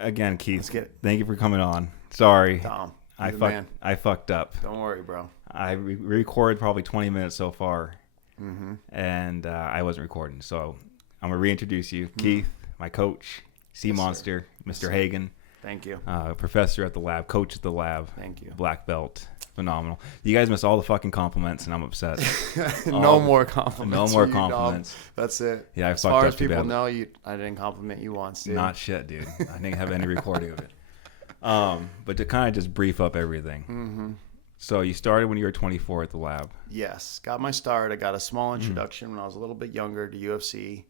again, Keith. Let's get it. Thank you for coming on. Sorry, Tom, I fucked up. Don't worry, bro. I recorded probably 20 minutes so far, Mm-hmm. and I wasn't recording. So I'm gonna reintroduce you, Keith, my coach, Sea Monster, Mr. Hagen. Thank you. Professor at the lab, coach at the lab. Thank you. Black belt. Phenomenal. You guys missed all the fucking compliments, and I'm upset. No more compliments. No more for you, compliments. Dom. That's it. Yeah, I as fucked far up as too people bad. know, I didn't compliment you once, dude. Not shit, dude. I didn't have any recording of it. But to kind of just brief up everything. Mm-hmm. So you started when you were 24 at the lab. Yes, got my start. I got a small introduction when I was a little bit younger to UFC.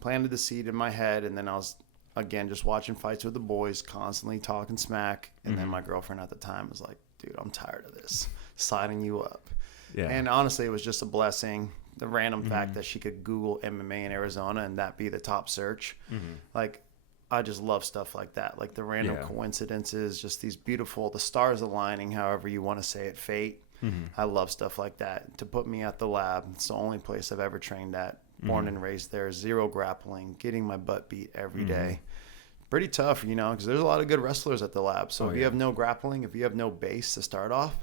Planted the seed in my head, and then I was again just watching fights with the boys, constantly talking smack. And then my girlfriend at the time was like, "Dude, I'm tired of this, signing you up." Yeah. And honestly, it was just a blessing. The random fact that she could Google MMA in Arizona and that be the top search. Like, I just love stuff like that. Like the random coincidences, just these beautiful, the stars aligning, however you want to say it, fate. I love stuff like that. To put me at the lab, it's the only place I've ever trained at. Born and raised there, zero grappling, getting my butt beat every day. Pretty tough, you know, because there's a lot of good wrestlers at the lab. So if you have no grappling, if you have no base to start off,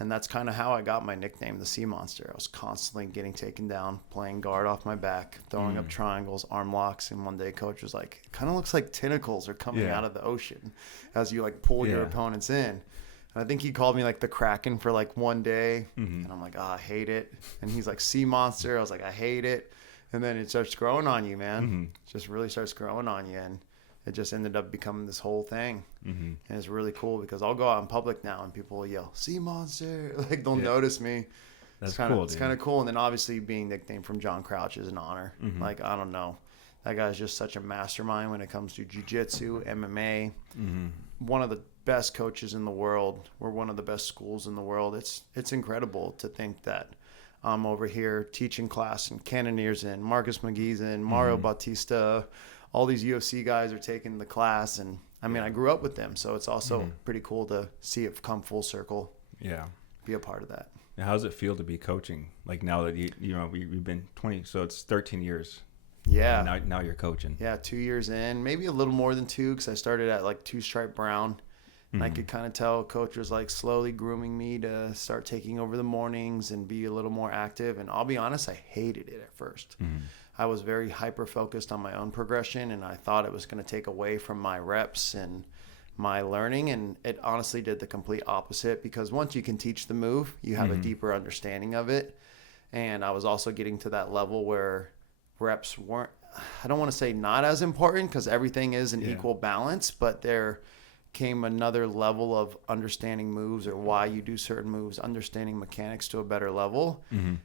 and that's kind of how I got my nickname, the Sea Monster. I was constantly getting taken down, playing guard off my back, throwing up triangles, arm locks. And one day coach was like, it kind of looks like tentacles are coming out of the ocean as you like pull your opponents in. And I think he called me like the Kraken for like one day. And I'm like, I hate it. And he's like, Sea Monster. I was like, I hate it. And then it starts growing on you, man. It just really starts growing on you. And it just ended up becoming this whole thing. And it's really cool because I'll go out in public now and people will yell, Sea Monster. Like they'll notice me. That's kinda, cool, It's dude. kind of cool. And then obviously being nicknamed from John Crouch is an honor. Like, I don't know. That guy's just such a mastermind when it comes to Jiu-Jitsu, MMA. One of the best coaches in the world. We're one of the best schools in the world. It's incredible to think that I'm over here teaching class and Cannonier's in, Marcus McGee's in, Mario Bautista. All these UFC guys are taking the class. And I mean, I grew up with them. So it's also pretty cool to see it come full circle. Yeah. Be a part of that. Now, how does it feel to be coaching? Like now that you know, we've been 20, so it's 13 years. Yeah. And now you're coaching. Yeah, 2 years in, maybe a little more than 2 because I started at like 2-stripe brown. And I could kind of tell coach was like slowly grooming me to start taking over the mornings and be a little more active. And I'll be honest, I hated it at first. I was very hyper-focused on my own progression, and I thought it was going to take away from my reps and my learning. And it honestly did the complete opposite because once you can teach the move, you have a deeper understanding of it. And I was also getting to that level where reps weren't, I don't want to say not as important because everything is an equal balance, but there came another level of understanding moves or why you do certain moves, understanding mechanics to a better level.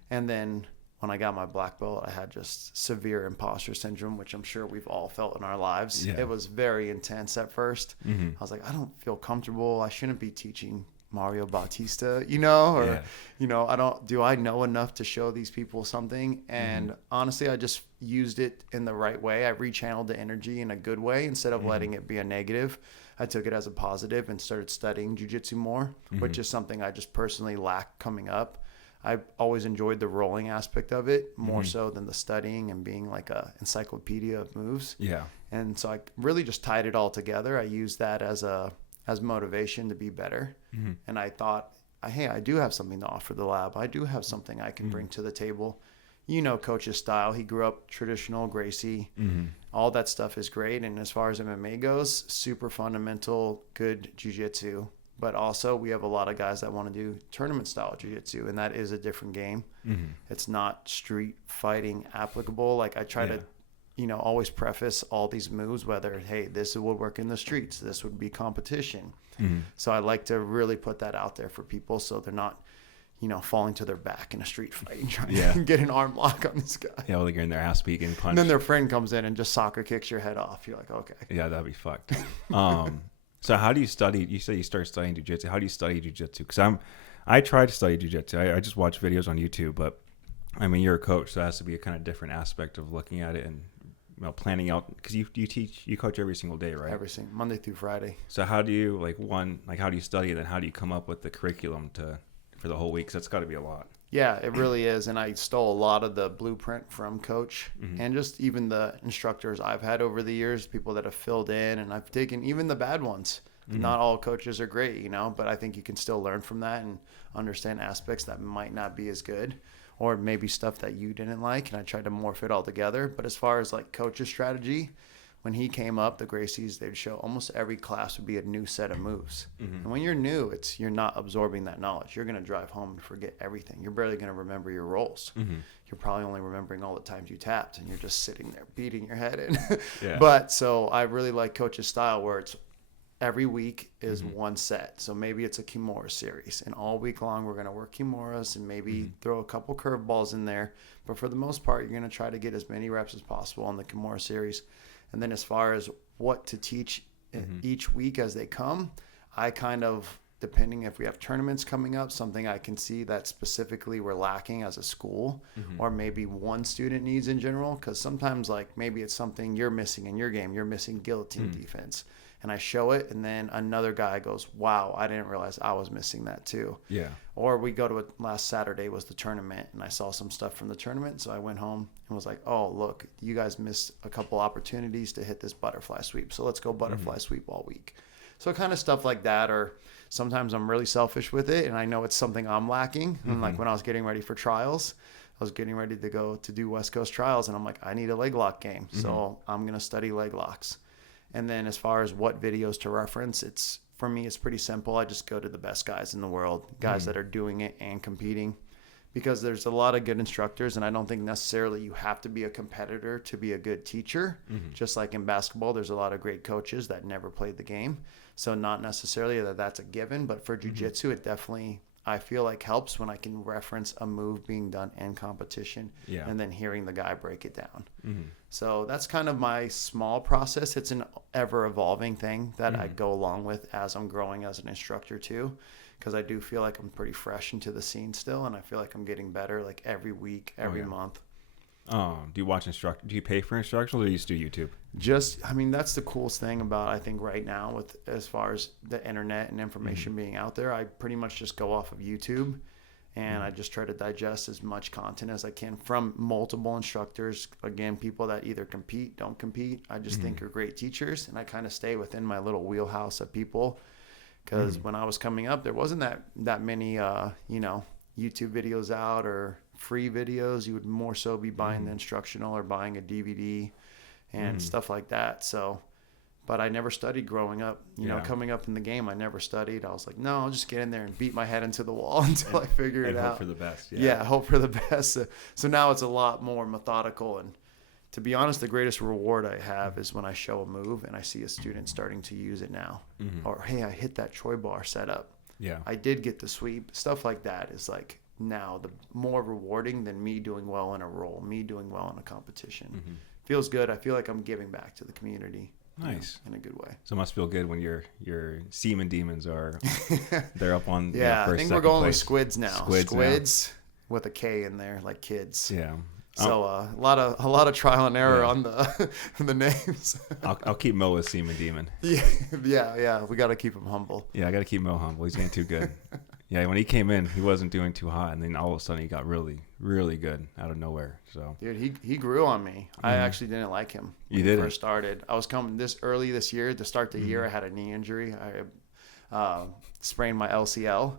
And then when I got my black belt, I had just severe imposter syndrome, which I'm sure we've all felt in our lives. It was very intense at first. I was like, I don't feel comfortable. I shouldn't be teaching Mario Bautista, you know, or, you know, do I know enough to show these people something? And honestly, I just used it in the right way. I rechanneled the energy in a good way instead of letting it be a negative. I took it as a positive and started studying jiu-jitsu more, which is something I just personally lacked coming up. I always enjoyed the rolling aspect of it more so than the studying and being like a encyclopedia of moves. Yeah. And so I really just tied it all together. I used that as motivation to be better. And I thought, hey, I do have something to offer the lab. I do have something I can bring to the table. You know, coach's style. He grew up traditional, Gracie. All that stuff is great. And as far as MMA goes, super fundamental, good jiu-jitsu. But also we have a lot of guys that want to do tournament style jiu-jitsu, and that is a different game. It's not street fighting applicable. Like I try to, you know, always preface all these moves, whether, hey, this would work in the streets. This would be competition. So I like to really put that out there for people so they're not, you know, falling to their back in a street fight and trying to get an arm lock on this guy. Yeah, well, they're getting their ass beat, getting punched. And then their friend comes in and just soccer kicks your head off. You're like, okay. Yeah, that'd be fucked. So how do you study? You say you start studying jiu-jitsu. How do you study jiu-jitsu? Because I tried to study jiu-jitsu. I just watch videos on YouTube, but I mean, you're a coach, so it has to be a kind of different aspect of looking at it and, you know, planning out. Because you coach every single day, right? Every single Monday through Friday. So how do you how do you study it, and how do you come up with the curriculum for the whole week? Because that's got to be a lot. Yeah, it really is. And I stole a lot of the blueprint from coach and just even the instructors I've had over the years, people that have filled in, and I've taken even the bad ones. Not all coaches are great, you know, but I think you can still learn from that and understand aspects that might not be as good or maybe stuff that you didn't like. And I tried to morph it all together. But as far as like coach's strategy, when he came up, the Gracies, they'd show almost every class would be a new set of moves. And when you're new, you're not absorbing that knowledge. You're going to drive home and forget everything. You're barely going to remember your rolls. You're probably only remembering all the times you tapped, and you're just sitting there beating your head in. Yeah. But so I really like coach's style where it's every week is one set. So maybe it's a Kimura series, and all week long we're going to work Kimuras and maybe throw a couple curveballs in there. But for the most part, you're going to try to get as many reps as possible on the Kimura series. And then as far as what to teach each week as they come, I kind of, depending if we have tournaments coming up, something I can see that specifically we're lacking as a school, or maybe one student needs in general, because sometimes like maybe it's something you're missing in your game. You're missing guillotine defense. And I show it, and then another guy goes, wow, I didn't realize I was missing that too. Yeah. Or we go to last Saturday was the tournament, and I saw some stuff from the tournament. So I went home and was like, oh, look, you guys missed a couple opportunities to hit this butterfly sweep. So let's go butterfly sweep all week. So kind of stuff like that. Or sometimes I'm really selfish with it, and I know it's something I'm lacking. And like when I was getting ready for trials, I was getting ready to go to do West Coast trials, and I'm like, I need a leg lock game. So I'm going to study leg locks. And then as far as what videos to reference, for me, it's pretty simple. I just go to the best guys in the world, guys that are doing it and competing, because there's a lot of good instructors. And I don't think necessarily you have to be a competitor to be a good teacher. Just like in basketball, there's a lot of great coaches that never played the game. So not necessarily that that's a given, but for jiu-jitsu, it definitely, I feel like helps when I can reference a move being done in competition and then hearing the guy break it down. So that's kind of my small process. It's an ever evolving thing that I go along with as I'm growing as an instructor too, because I do feel like I'm pretty fresh into the scene still, and I feel like I'm getting better like every week, every month. Do you watch do you pay for instructional, or do you just do YouTube? I mean, that's the coolest thing about, I think right now with as far as the internet and information being out there, I pretty much just go off of YouTube, and I just try to digest as much content as I can from multiple instructors. Again, people that either compete, don't compete. I just think are great teachers, and I kind of stay within my little wheelhouse of people, because when I was coming up, there wasn't that many, YouTube videos out or free videos. You would more so be buying the instructional or buying a DVD and stuff like that. So, but I never studied growing up, you know, coming up in the game, I never studied. I was like, no, I'll just get in there and beat my head into the wall until I figure it out. Hope for the best. Yeah, hope for the best. So now it's a lot more methodical. And to be honest, the greatest reward I have is when I show a move and I see a student starting to use it now. Or, hey, I hit that Troy bar setup. Yeah. I did get the sweep. Stuff like that is like now the more rewarding than me doing well in a role, me doing well in a competition. Feels good. I feel like I'm giving back to the community. Nice. In a good way. So it must feel good when your semen demons are they're up on yeah, first, I think we're going with squids now. Squids now. With a K in there, like kids. Yeah. So a lot of trial and error on the names. I'll keep Mo a semen demon. Yeah. We got to keep him humble. Yeah, I got to keep Mo humble. He's getting too good. Yeah, when he came in, he wasn't doing too hot, and then all of a sudden he got really, really good out of nowhere. So, dude, he grew on me. I actually didn't like him when he first started. I was coming this early this year to start the year. I had a knee injury. I sprained my LCL.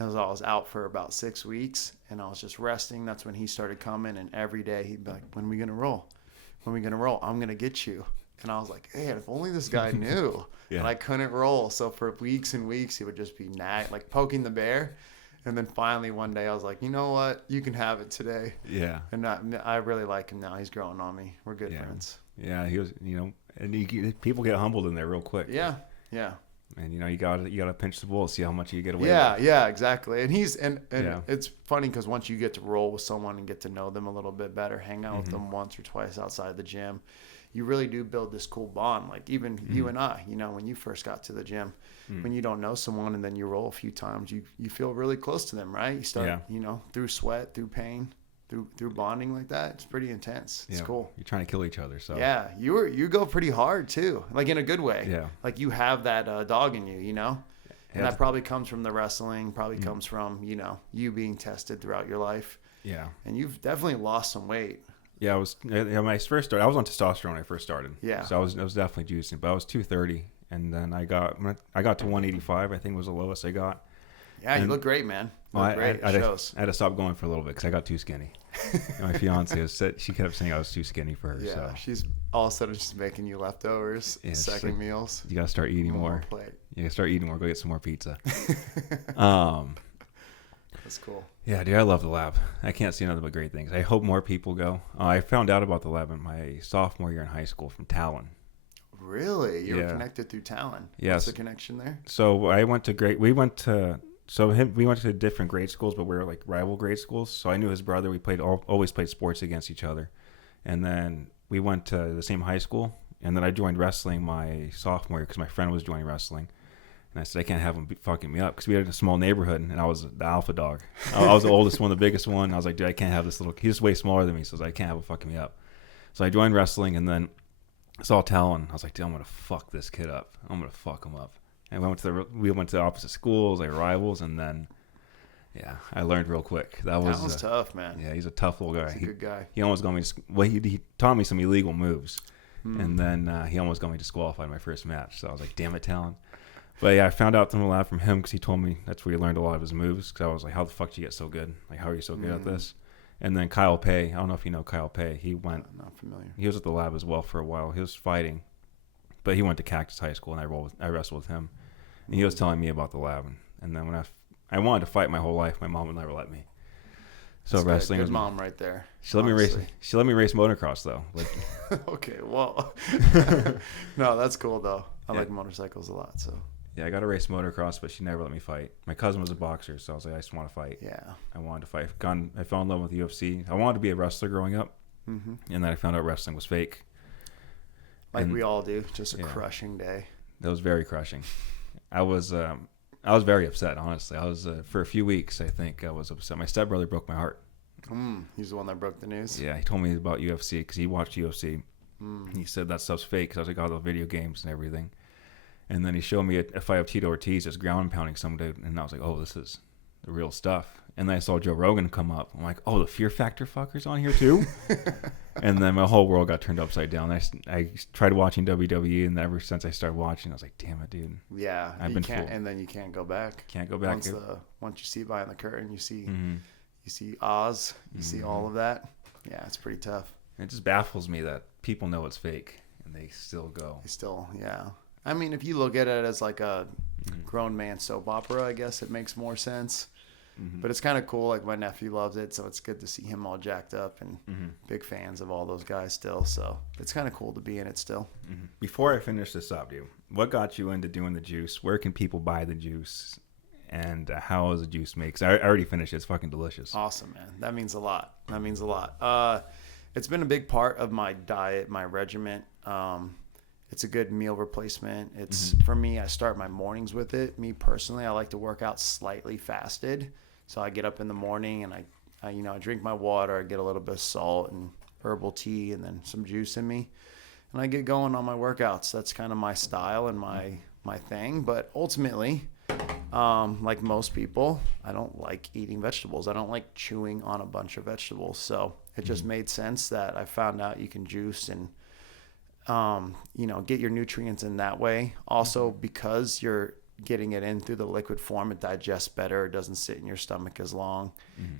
And I was out for about 6 weeks, and I was just resting. That's when he started coming, and every day he'd be like, "When are we gonna roll? When are we gonna roll? I'm gonna get you." And I was like, "Hey, if only this guy knew." And I couldn't roll. So for weeks and weeks, he would just be like poking the bear. And then finally one day I was like, you know what? You can have it today. Yeah. And I really like him now. He's growing on me. We're good friends. Yeah, he was, and people get humbled in there real quick. Yeah. And you gotta pinch the bull, see how much you get away with. Yeah, exactly. And it's funny because once you get to roll with someone and get to know them a little bit better, hang out with them once or twice outside the gym, you really do build this cool bond. Like even you and I, when you first got to the gym, when you don't know someone and then you roll a few times, you feel really close to them, right? You start, through sweat, through pain, through bonding like that. It's pretty intense. It's cool. You're trying to kill each other. So yeah, you go pretty hard too, like in a good way. Yeah. Like you have that dog in you, And that probably comes from the wrestling, probably comes from, you know, you being tested throughout your life. Yeah. And you've definitely lost some weight. Yeah, when I first started, I was on testosterone when I first started. Yeah. So I was definitely juicing, but I was 230, and then I got to 185. I think was the lowest I got. Yeah, you look great, man. You look great. It shows. I had to stop going for a little bit because I got too skinny. My fiance she kept saying I was too skinny for her. Yeah, so. she's all of a sudden she's making you leftovers, second meals. You gotta start eating more. Plate. You gotta start eating more. Go get some more pizza. That's cool. Yeah, dude, I love the lab. I can't see nothing but great things. I hope more people go. I found out about the lab in my sophomore year in high school from Talon. Really? You were connected through Talon? Yes. What's the connection there? So we went to different grade schools, but we were like rival grade schools. So I knew his brother. We always played sports against each other. And then we went to the same high school. And then I joined wrestling my sophomore year because my friend was joining wrestling. And I said, I can't have him fucking me up because we had a small neighborhood and I was the alpha dog. I was the oldest one, the biggest one. I was like, dude, I can't have this he's way smaller than me. So I can't have him fucking me up. So I joined wrestling and then I saw Talon. I was like, dude, I'm going to fuck this kid up. I'm going to fuck him up. And we went to opposite schools, like rivals. And then, yeah, I learned real quick. That was tough, man. Yeah, he's a tough little guy. He's a good guy. He almost got me, he taught me some illegal moves. And then he almost got me disqualified in my first match. So I was like, damn it, Talon. But yeah, I found out from the lab from him because he told me that's where he learned a lot of his moves. Because I was like, how the fuck did you get so good? Like, how are you so good at this? And then Kyle Pay, I don't know if you know Kyle Pay. He went. Not familiar. He was at the lab as well for a while. He was fighting, but he went to Cactus High School, and I wrestled with him. And he was telling me about the lab. And then when I wanted to fight my whole life, my mom would never let me. So that's wrestling good was mom right there. She let me race. She let me race motocross though. Like, okay, well, no, that's cool though. I like motorcycles a lot, so. Yeah, I got to race motocross, but she never let me fight. My cousin was a boxer, so I was like, I just want to fight. Yeah. I wanted to fight. I fell in love with UFC. I wanted to be a wrestler growing up, and then I found out wrestling was fake. Like we all do, just a crushing day. That was very crushing. I was very upset, honestly. I was for a few weeks. I think I was upset. My stepbrother broke my heart. He's the one that broke the news. Yeah, he told me about UFC because he watched UFC. He said that stuff's fake because I was like all the video games and everything. And then he showed me a fight of Tito Ortiz just ground and pounding some dude, and I was like, oh, this is the real stuff. And then I saw Joe Rogan come up. I'm like, oh, the Fear Factor fucker's on here too? And then my whole world got turned upside down. I tried watching WWE, and ever since I started watching, I was like, damn it, dude. Yeah, you can't, and then you can't go back. Can't go back. Once you see behind the curtain, you see Oz, you see all of that. Yeah, it's pretty tough. It just baffles me that people know it's fake, and they still go. Yeah. I mean, if you look at it as like a grown man soap opera, I guess it makes more sense. But it's kind of cool. Like my nephew loves it, so it's good to see him all jacked up and big fans of all those guys still. So it's kind of cool to be in it still. Before I finish this up, dude, what got you into doing the juice? Where can people buy the juice? And how is the juice made? 'Cause I already finished it. It's fucking delicious. Awesome, man. That means a lot. It's been a big part of my diet, my regiment. It's a good meal replacement. It's for me, I start my mornings with it. Me personally, I like to work out slightly fasted. So I get up in the morning and I drink my water, I get a little bit of salt and herbal tea and then some juice in me. And I get going on my workouts. That's kind of my style and my thing. But ultimately, like most people, I don't like eating vegetables. I don't like chewing on a bunch of vegetables. So it just made sense that I found out you can juice and get your nutrients in that way. Also, because you're getting it in through the liquid form, it digests better. It doesn't sit in your stomach as long.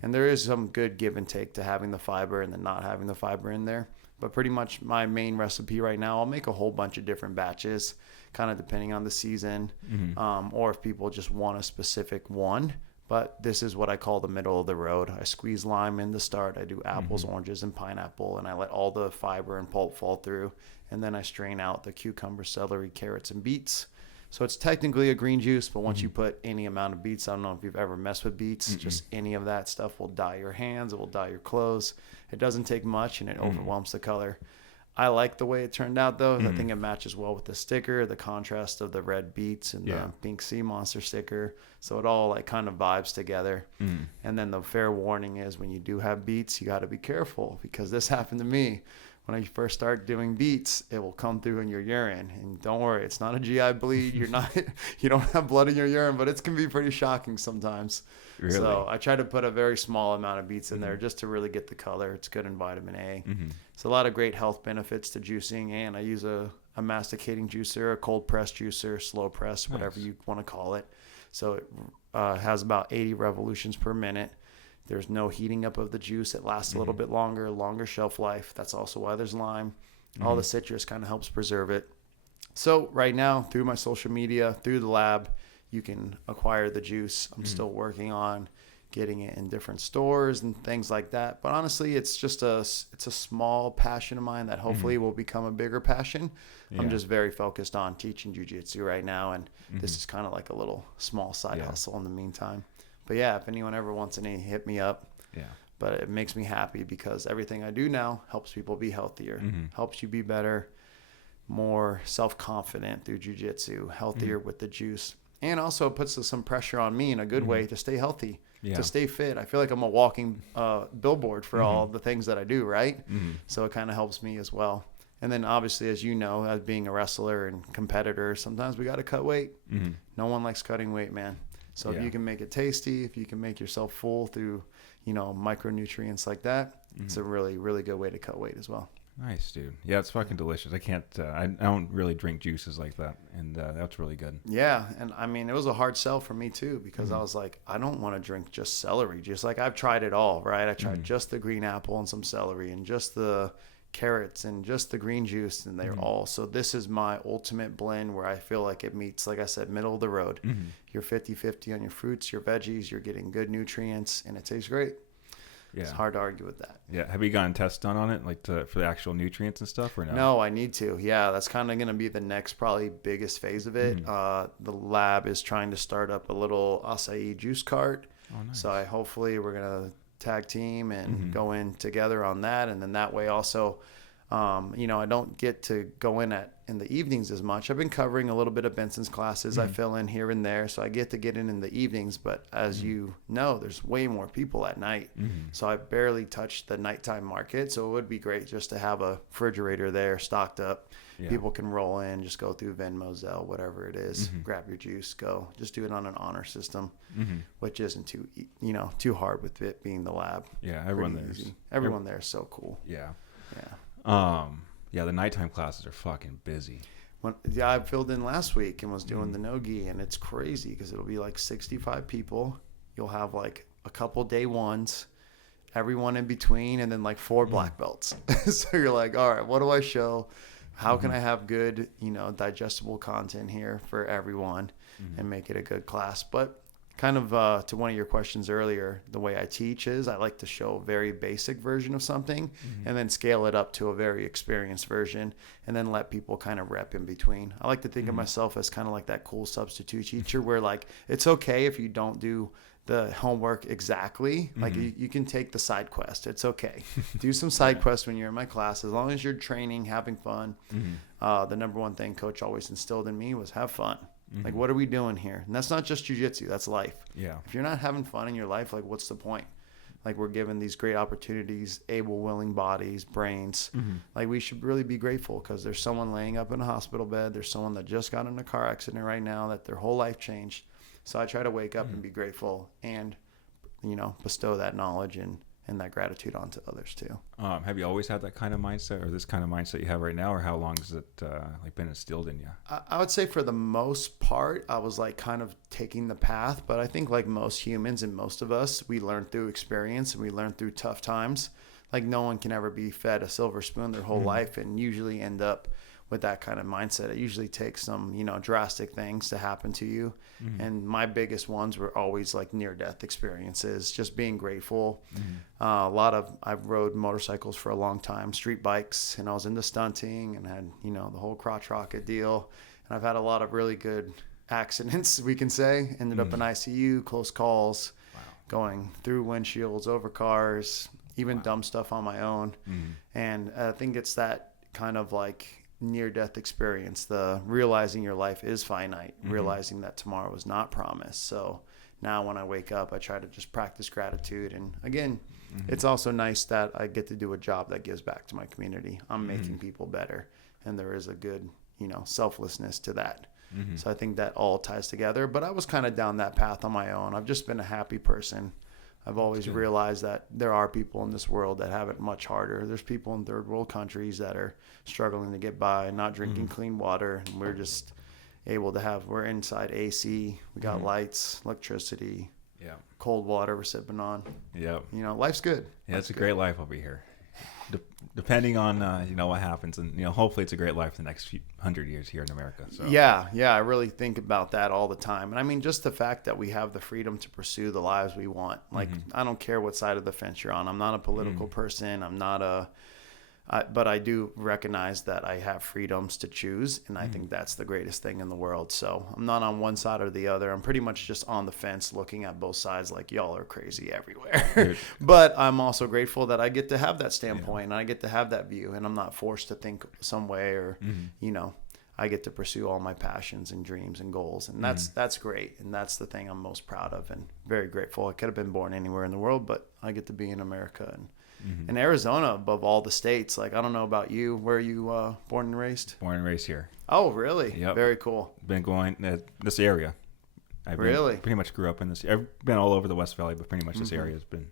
And there is some good give and take to having the fiber and then not having the fiber in there. But pretty much my main recipe right now, I'll make a whole bunch of different batches, kind of depending on the season, or if people just want a specific one. But this is what I call the middle of the road. I squeeze lime in the start. I do apples, oranges, and pineapple, and I let all the fiber and pulp fall through. And then I strain out the cucumber, celery, carrots, and beets. So it's technically a green juice, but once you put any amount of beets, I don't know if you've ever messed with beets, just any of that stuff will dye your hands, it will dye your clothes. It doesn't take much, and it overwhelms the color. I like the way it turned out, though. I think it matches well with the sticker, the contrast of the red beets and the pink sea monster sticker. So it all like kind of vibes together. And then the fair warning is when you do have beets, you got to be careful because this happened to me. when you first start doing beats, it will come through in your urine. And don't worry, it's not a GI bleed. You don't have blood in your urine, but it can be pretty shocking sometimes. Really? So I try to put a very small amount of beets in there just to really get the color. It's good in vitamin A. It's a lot of great health benefits to juicing, and I use a masticating juicer, a cold press juicer, slow press, whatever you want to call it. So it has about 80 revolutions per minute. There's no heating up of the juice. It lasts a little bit longer shelf life. That's also why there's lime. All the citrus kind of helps preserve it. So right now, through my social media, through the lab, you can acquire the juice. I'm still working on getting it in different stores and things like that. But honestly, it's a small passion of mine that hopefully will become a bigger passion. Yeah. I'm just very focused on teaching jiu-jitsu right now, and this is kind of like a little small side hustle in the meantime. But yeah, if anyone ever wants any, hit me up. Yeah. But it makes me happy because everything I do now helps people be healthier, helps you be better, more self-confident through jiu-jitsu, healthier with the juice. And also puts some pressure on me in a good way to stay healthy, to stay fit. I feel like I'm a walking billboard for all the things that I do, right? So it kind of helps me as well. And then obviously, as you know, as being a wrestler and competitor, sometimes we got to cut weight. No one likes cutting weight, man. So if you can make it tasty, if you can make yourself full through, micronutrients like that, it's a really, really good way to cut weight as well. Nice, dude. Yeah, it's fucking delicious. I can't, I don't really drink juices like that. And that's really good. Yeah. And I mean, it was a hard sell for me too, because I was like, I don't want to drink just celery juice. Like I've tried it all, right? I tried just the green apple and some celery and just the carrots and just the green juice, and they're all. So this is my ultimate blend where I feel like it meets, like I said, middle of the road. You're 50-50 on your fruits, your veggies, you're getting good nutrients, and it tastes great. Yeah. It's hard to argue with that. Yeah. Have you gotten tests done on it, like for the actual nutrients and stuff, or no? No, I need to. Yeah, that's kind of going to be the next probably biggest phase of it. The lab is trying to start up a little acai juice cart. Oh, nice. So hopefully we're going to tag team and go in together on that. And then that way also, I don't get to go in the evenings as much. I've been covering a little bit of Benson's classes. I fill in here and there, so I get to get in the evenings. But as you know, there's way more people at night. So I barely touch the nighttime market. So it would be great just to have a refrigerator there stocked up. Yeah. People can roll in, just go through Venmo, Zelle, whatever it is, grab your juice, go. Just do it on an honor system, which isn't too hard with it being the lab. Yeah, everyone there is so cool. Yeah. The nighttime classes are fucking busy. I filled in last week and was doing the no-gi, and it's crazy because it'll be like 65 people. You'll have like a couple day ones, everyone in between, and then like 4 black belts. So you're like, all right, what do I show? How can I have good, digestible content here for everyone and make it a good class? But kind of to one of your questions earlier, the way I teach is I like to show a very basic version of something and then scale it up to a very experienced version and then let people kind of rep in between. I like to think of myself as kind of like that cool substitute teacher where like it's okay if you don't do the homework exactly. Like you can take the side quest. It's okay. Do some side quests when you're in my class, as long as you're training, having fun. The number one thing coach always instilled in me was have fun. Like, what are we doing here? And that's not just jiu-jitsu, that's life. Yeah. If you're not having fun in your life, like what's the point? Like we're given these great opportunities, able, willing bodies, brains. Like we should really be grateful because there's someone laying up in a hospital bed. There's someone that just got in a car accident right now that their whole life changed. So I try to wake up and be grateful and, bestow that knowledge and that gratitude onto others too. Have you always had that kind of mindset or this kind of mindset you have right now, or how long has it been instilled in you? I would say for the most part, I was like kind of taking the path, but I think like most humans and most of us, we learn through experience and we learn through tough times. Like no one can ever be fed a silver spoon their whole life and usually end up with that kind of mindset. It usually takes some, drastic things to happen to you. And my biggest ones were always like near-death experiences, just being grateful. I've rode motorcycles for a long time, street bikes, and I was into stunting and had, the whole crotch rocket deal. And I've had a lot of really good accidents, we can say. Ended up in ICU, close calls, going through windshields, over cars, even dumb stuff on my own. And I think it's that kind of like near-death experience, the realizing your life is finite, realizing that tomorrow is not promised. So now when I wake up, I try to just practice gratitude. And again, it's also nice that I get to do a job that gives back to my community. I'm making people better, and there is a good, selflessness to that. So I think that all ties together. But I was kind of down that path on my own. I've just been a happy person. I've always realized that there are people in this world that have it much harder. There's people in third world countries that are struggling to get by, not drinking clean water. And we're just able to we're inside AC. We got lights, electricity, cold water we're sipping on. Yep. Life's good. Yeah, it's a great life over here. Depending on what happens, and hopefully it's a great life the next 100 years here in America. So. Yeah, I really think about that all the time. And I mean, just the fact that we have the freedom to pursue the lives we want. Like, I don't care what side of the fence you're on. I'm not a political person. I'm not but I do recognize that I have freedoms to choose, and I think that's the greatest thing in the world. So I'm not on one side or the other. I'm pretty much just on the fence looking at both sides like y'all are crazy everywhere. But I'm also grateful that I get to have that standpoint and I get to have that view, and I'm not forced to think some way or, I get to pursue all my passions and dreams and goals. And that's great. And that's the thing I'm most proud of and very grateful. I could have been born anywhere in the world, but I get to be in America and Arizona above all the states. Like, I don't know about you. Where are you born and raised? Born and raised here. Oh, really? Yep. Very cool. Been going this area. Pretty much grew up in this. I've been all over the West Valley, but pretty much this area has been.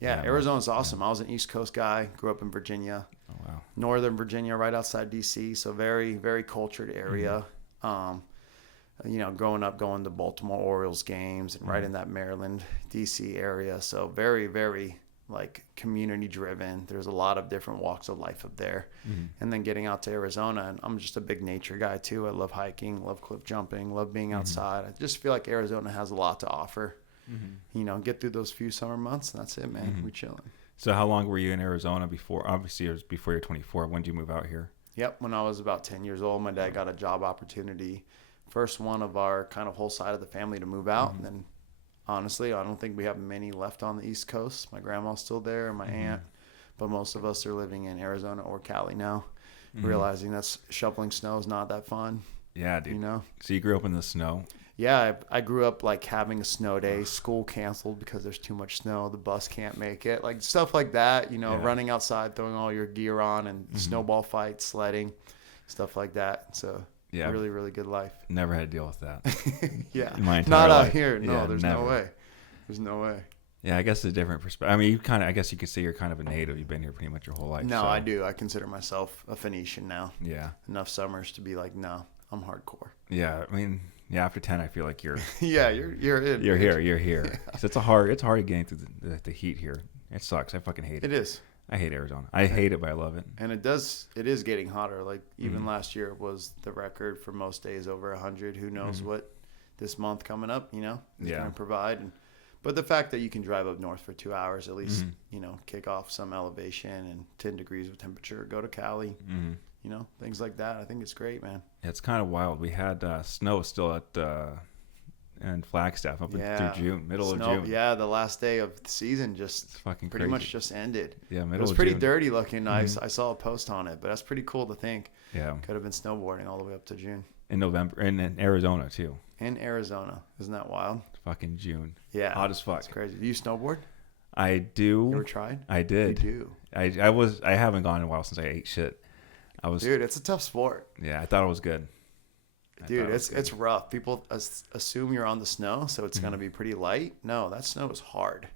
Yeah, Arizona's awesome. I was an East Coast guy. Grew up in Virginia. Oh, wow. Northern Virginia, right outside D.C. So very, very cultured area. Growing up, going to Baltimore Orioles games and right in that Maryland, D.C. area. So very, very community driven. There's a lot of different walks of life up there. And then getting out to Arizona, and I'm just a big nature guy too. I love hiking, love cliff jumping, love being outside. I just feel like Arizona has a lot to offer. Get through those few summer months, and that's it, man. We chilling. So how long were you in Arizona before? Obviously it was before you're 24. When did you move out here? Yep, when I was about 10 years old, my dad got a job opportunity. First one of our kind of whole side of the family to move out. And then honestly, I don't think we have many left on the East Coast. My grandma's still there, and my aunt, but most of us are living in Arizona or Cali now, realizing that shoveling snow is not that fun. Yeah, dude. So you grew up in the snow? Yeah, I grew up having a snow day, school canceled because there's too much snow, the bus can't make it, stuff like that, running outside, throwing all your gear on and snowball fights, sledding, stuff like that. So yeah, really, really good life. Never had to deal with that. Yeah. My entire life. Out here. No, yeah, there's never. no way. There's no way. Yeah, I guess it's a different perspective. I mean, I guess you could say you're kind of a native. You've been here pretty much your whole life. No, so. I do. I consider myself a Phoenician now. Yeah. Enough summers to be no, I'm hardcore. Yeah, I mean, yeah. After 10, I feel like you're. Yeah, you're in. You're here. You're here. Yeah. So it's hard getting through the heat here. It sucks. I fucking hate it. It is. I hate Arizona. I hate it, but I love it. And it is getting hotter. Even last year was the record for most days over 100. Who knows what this month coming up, is going to provide. But the fact that you can drive up north for 2 hours, at least, kick off some elevation and 10 degrees of temperature, go to Cali, things like that. I think it's great, man. Yeah, it's kind of wild. We had snow still and Flagstaff up through June, middle of June. Yeah, the last day of the season just fucking pretty much just ended. Yeah, middle of June. It was pretty dirty looking. I saw a post on it, but that's pretty cool to think. Yeah. Could have been snowboarding all the way up to June. In November, and in Arizona too. In Arizona. Isn't that wild? Fucking June. Yeah. Hot as fuck. It's crazy. Do you snowboard? I do. You ever tried? I did. You do? I haven't gone in a while since I ate shit. Dude, it's a tough sport. Yeah, I thought it was good. Dude, it's rough. People assume you're on the snow, so it's going to be pretty light. No, that snow is hard.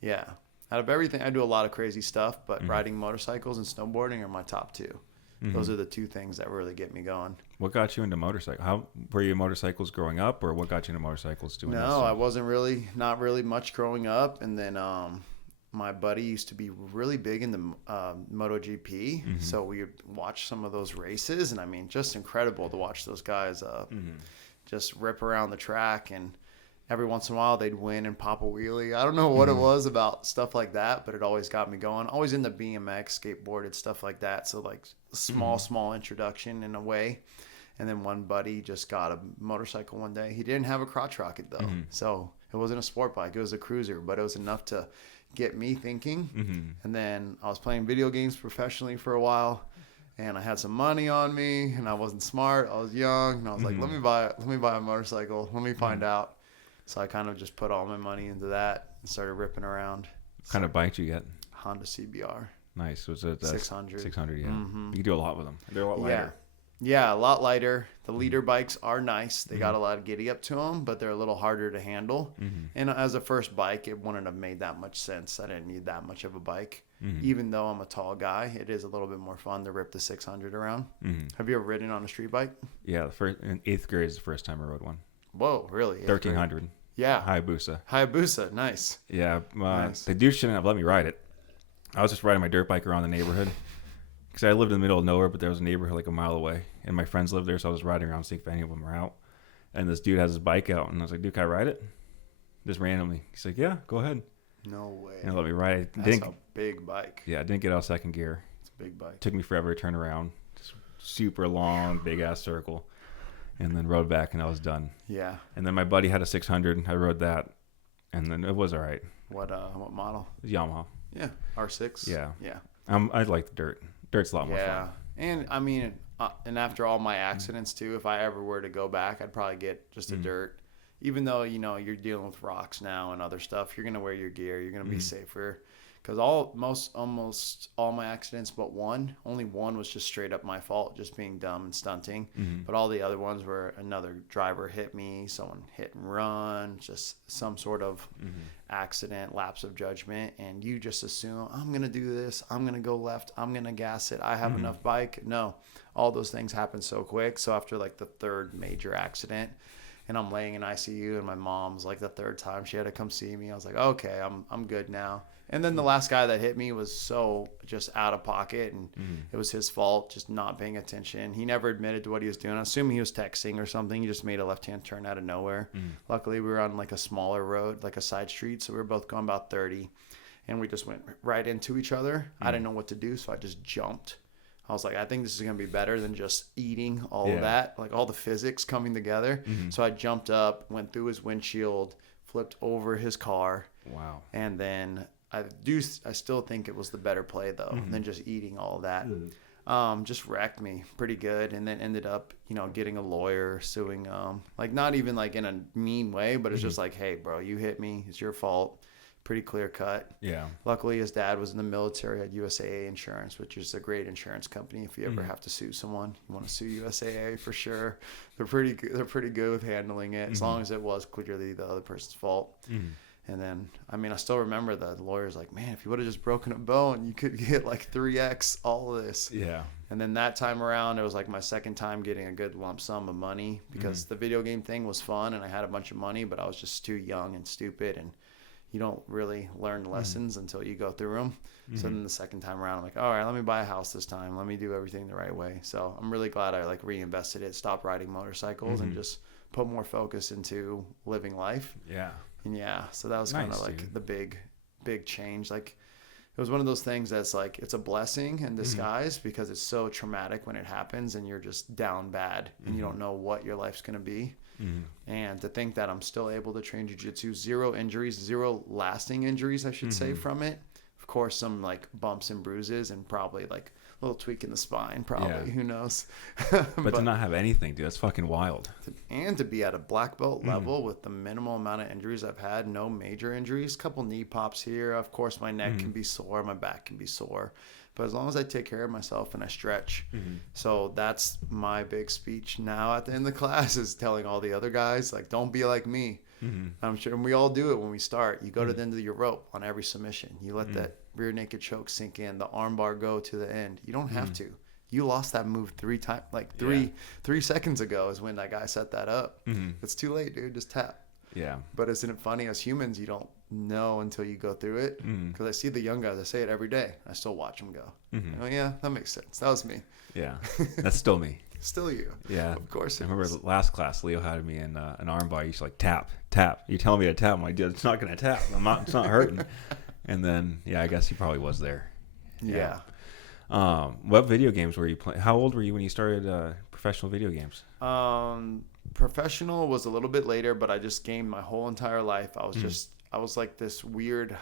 Yeah. Out of everything, I do a lot of crazy stuff, but riding motorcycles and snowboarding are my top two. Those are the two things that really get me going. What got you into motorcycle? How were you motorcycles growing up, or what got you into motorcycles doing this? No, I wasn't not really much growing up, and then my buddy used to be really big in the MotoGP, so we would watch some of those races, and I mean, just incredible to watch those guys just rip around the track, and every once in a while they'd win and pop a wheelie. I don't know what it was about stuff like that, but it always got me going. Always into BMX, skateboarded, stuff like that. So small introduction in a way. And then one buddy just got a motorcycle one day. He didn't have a crotch rocket though. So it wasn't a sport bike. It was a cruiser, but it was enough to get me thinking. And then I was playing video games professionally for a while. And I had some money on me, and I wasn't smart. I was young, and I was like, let me buy a motorcycle. Let me find out. So I kind of just put all my money into that and started ripping around. What kind of bike you get? Honda CBR. Nice. Was it 600? 600, yeah. Mm-hmm. You can do a lot with them. They're a lot lighter. Yeah, a lot lighter. The leader bikes are nice. They got a lot of giddy up to them, but they're a little harder to handle. Mm-hmm. And as a first bike, it wouldn't have made that much sense. I didn't need that much of a bike. Mm-hmm. Even though I'm a tall guy, it is a little bit more fun to rip the 600 around. Mm-hmm. Have you ever ridden on a street bike? Yeah, in 8th grade is the first time I rode one. Whoa, really? 1300. Yeah. Hayabusa. Nice. Yeah, Nice. the dude shouldn't have let me ride it. I was just riding my dirt bike around the neighborhood. Because I lived in the middle of nowhere, but there was a neighborhood like a mile away. And my friends lived there, so I was riding around seeing if any of them were out. And this dude has his bike out, and I was like, dude, can I ride it? Just randomly. He's like, yeah, go ahead. No way. And let me ride it. That's a big bike. Yeah, I didn't get out of second gear. It's a big bike. Took me forever to turn around. Just super long, big-ass circle. And then rode back, and I was done. Yeah. And then my buddy had a 600. I rode that, and then it was all right. What model? Yamaha. Yeah. R6? Yeah. Yeah. I like the dirt. Dirt's a lot more fun. Yeah. And I mean, and after all my accidents too, if I ever were to go back, I'd probably get just a dirt. Even though, you're dealing with rocks now and other stuff, you're going to wear your gear. You're going to be safer. Because almost all my accidents but only one was just straight up my fault, just being dumb and stunting. Mm-hmm. But all the other ones were another driver hit me, someone hit and run, just some sort of accident, lapse of judgment. And you just assume, I'm going to do this. I'm going to go left. I'm going to gas it. I have enough bike. No, all those things happen so quick. So after like the third major accident, and I'm laying in ICU, and my mom's like the third time she had to come see me. I was like, okay, I'm good now. And then the last guy that hit me was so just out of pocket, and it was his fault, just not paying attention. He never admitted to what he was doing. I assume he was texting or something. He just made a left-hand turn out of nowhere. Luckily, we were on like a smaller road, like a side street, so we were both going about 30, and we just went right into each other. I didn't know what to do, so I just jumped. I was like, I think this is going to be better than just eating all of that, like all the physics coming together. So I jumped up, went through his windshield, flipped over his car. Wow. And then I still think it was the better play though, than just eating all of that. Just wrecked me pretty good, and then ended up, getting a lawyer, suing like not even like in a mean way, but it's just like, hey bro, you hit me, it's your fault. Pretty clear cut. Yeah. Luckily, his dad was in the military, had USAA insurance, which is a great insurance company. If you ever have to sue someone, you want to sue USAA for sure. They're pretty good with handling it, as long as it was clearly the other person's fault. And then, I still remember the lawyer's like, man, if you would have just broken a bone, you could get like 3x all of this. Yeah. And then that time around, it was like my second time getting a good lump sum of money, because the video game thing was fun and I had a bunch of money, but I was just too young and stupid, and you don't really learn lessons until you go through them. So then the second time around, I'm like, all right, let me buy a house this time. Let me do everything the right way. So I'm really glad I like reinvested it, stopped riding motorcycles, and just put more focus into living life. Yeah. And so that was kind of like dude. the big change. Like it was one of those things that's like, it's a blessing in disguise, because it's so traumatic when it happens and you're just down bad and you don't know what your life's going to be. And to think that I'm still able to train jiu-jitsu, 0 injuries, 0 lasting injuries, I should say, from it. Of course, some like bumps and bruises, and probably like a little tweak in the spine, probably. Who knows? But to not have anything, dude, that's fucking wild. And to be at a black belt level with the minimal amount of injuries I've had, no major injuries, couple knee pops here. Of course, my neck can be sore, my back can be sore. But as long as I take care of myself and I stretch. So that's my big speech now at the end of the class, is telling all the other guys, like, don't be like me. I'm sure, and we all do it when we start. You go to the end of your rope on every submission. You let that rear naked choke sink in, the arm bar go to the end. You don't have to. You lost that move 3 times, like 3 seconds ago is when that guy set that up. It's too late, dude. Just tap. Yeah. But isn't it funny, as humans, you don't know until you go through it? Because I see the young guys, I say it every day. I still watch them go. Oh yeah, that makes sense. That was me. Yeah. That's still me. Still you. Yeah. Of course I it remember is. the last class, Leo had me in an arm bar. He's like, tap. You're telling me to tap. I'm like, dude, it's not going to tap. It's not hurting. And then, I guess he probably was there. Yeah. What video games were you playing? How old were you when you started professional video games? Professional was a little bit later, but I just gamed my whole entire life. I was like this weird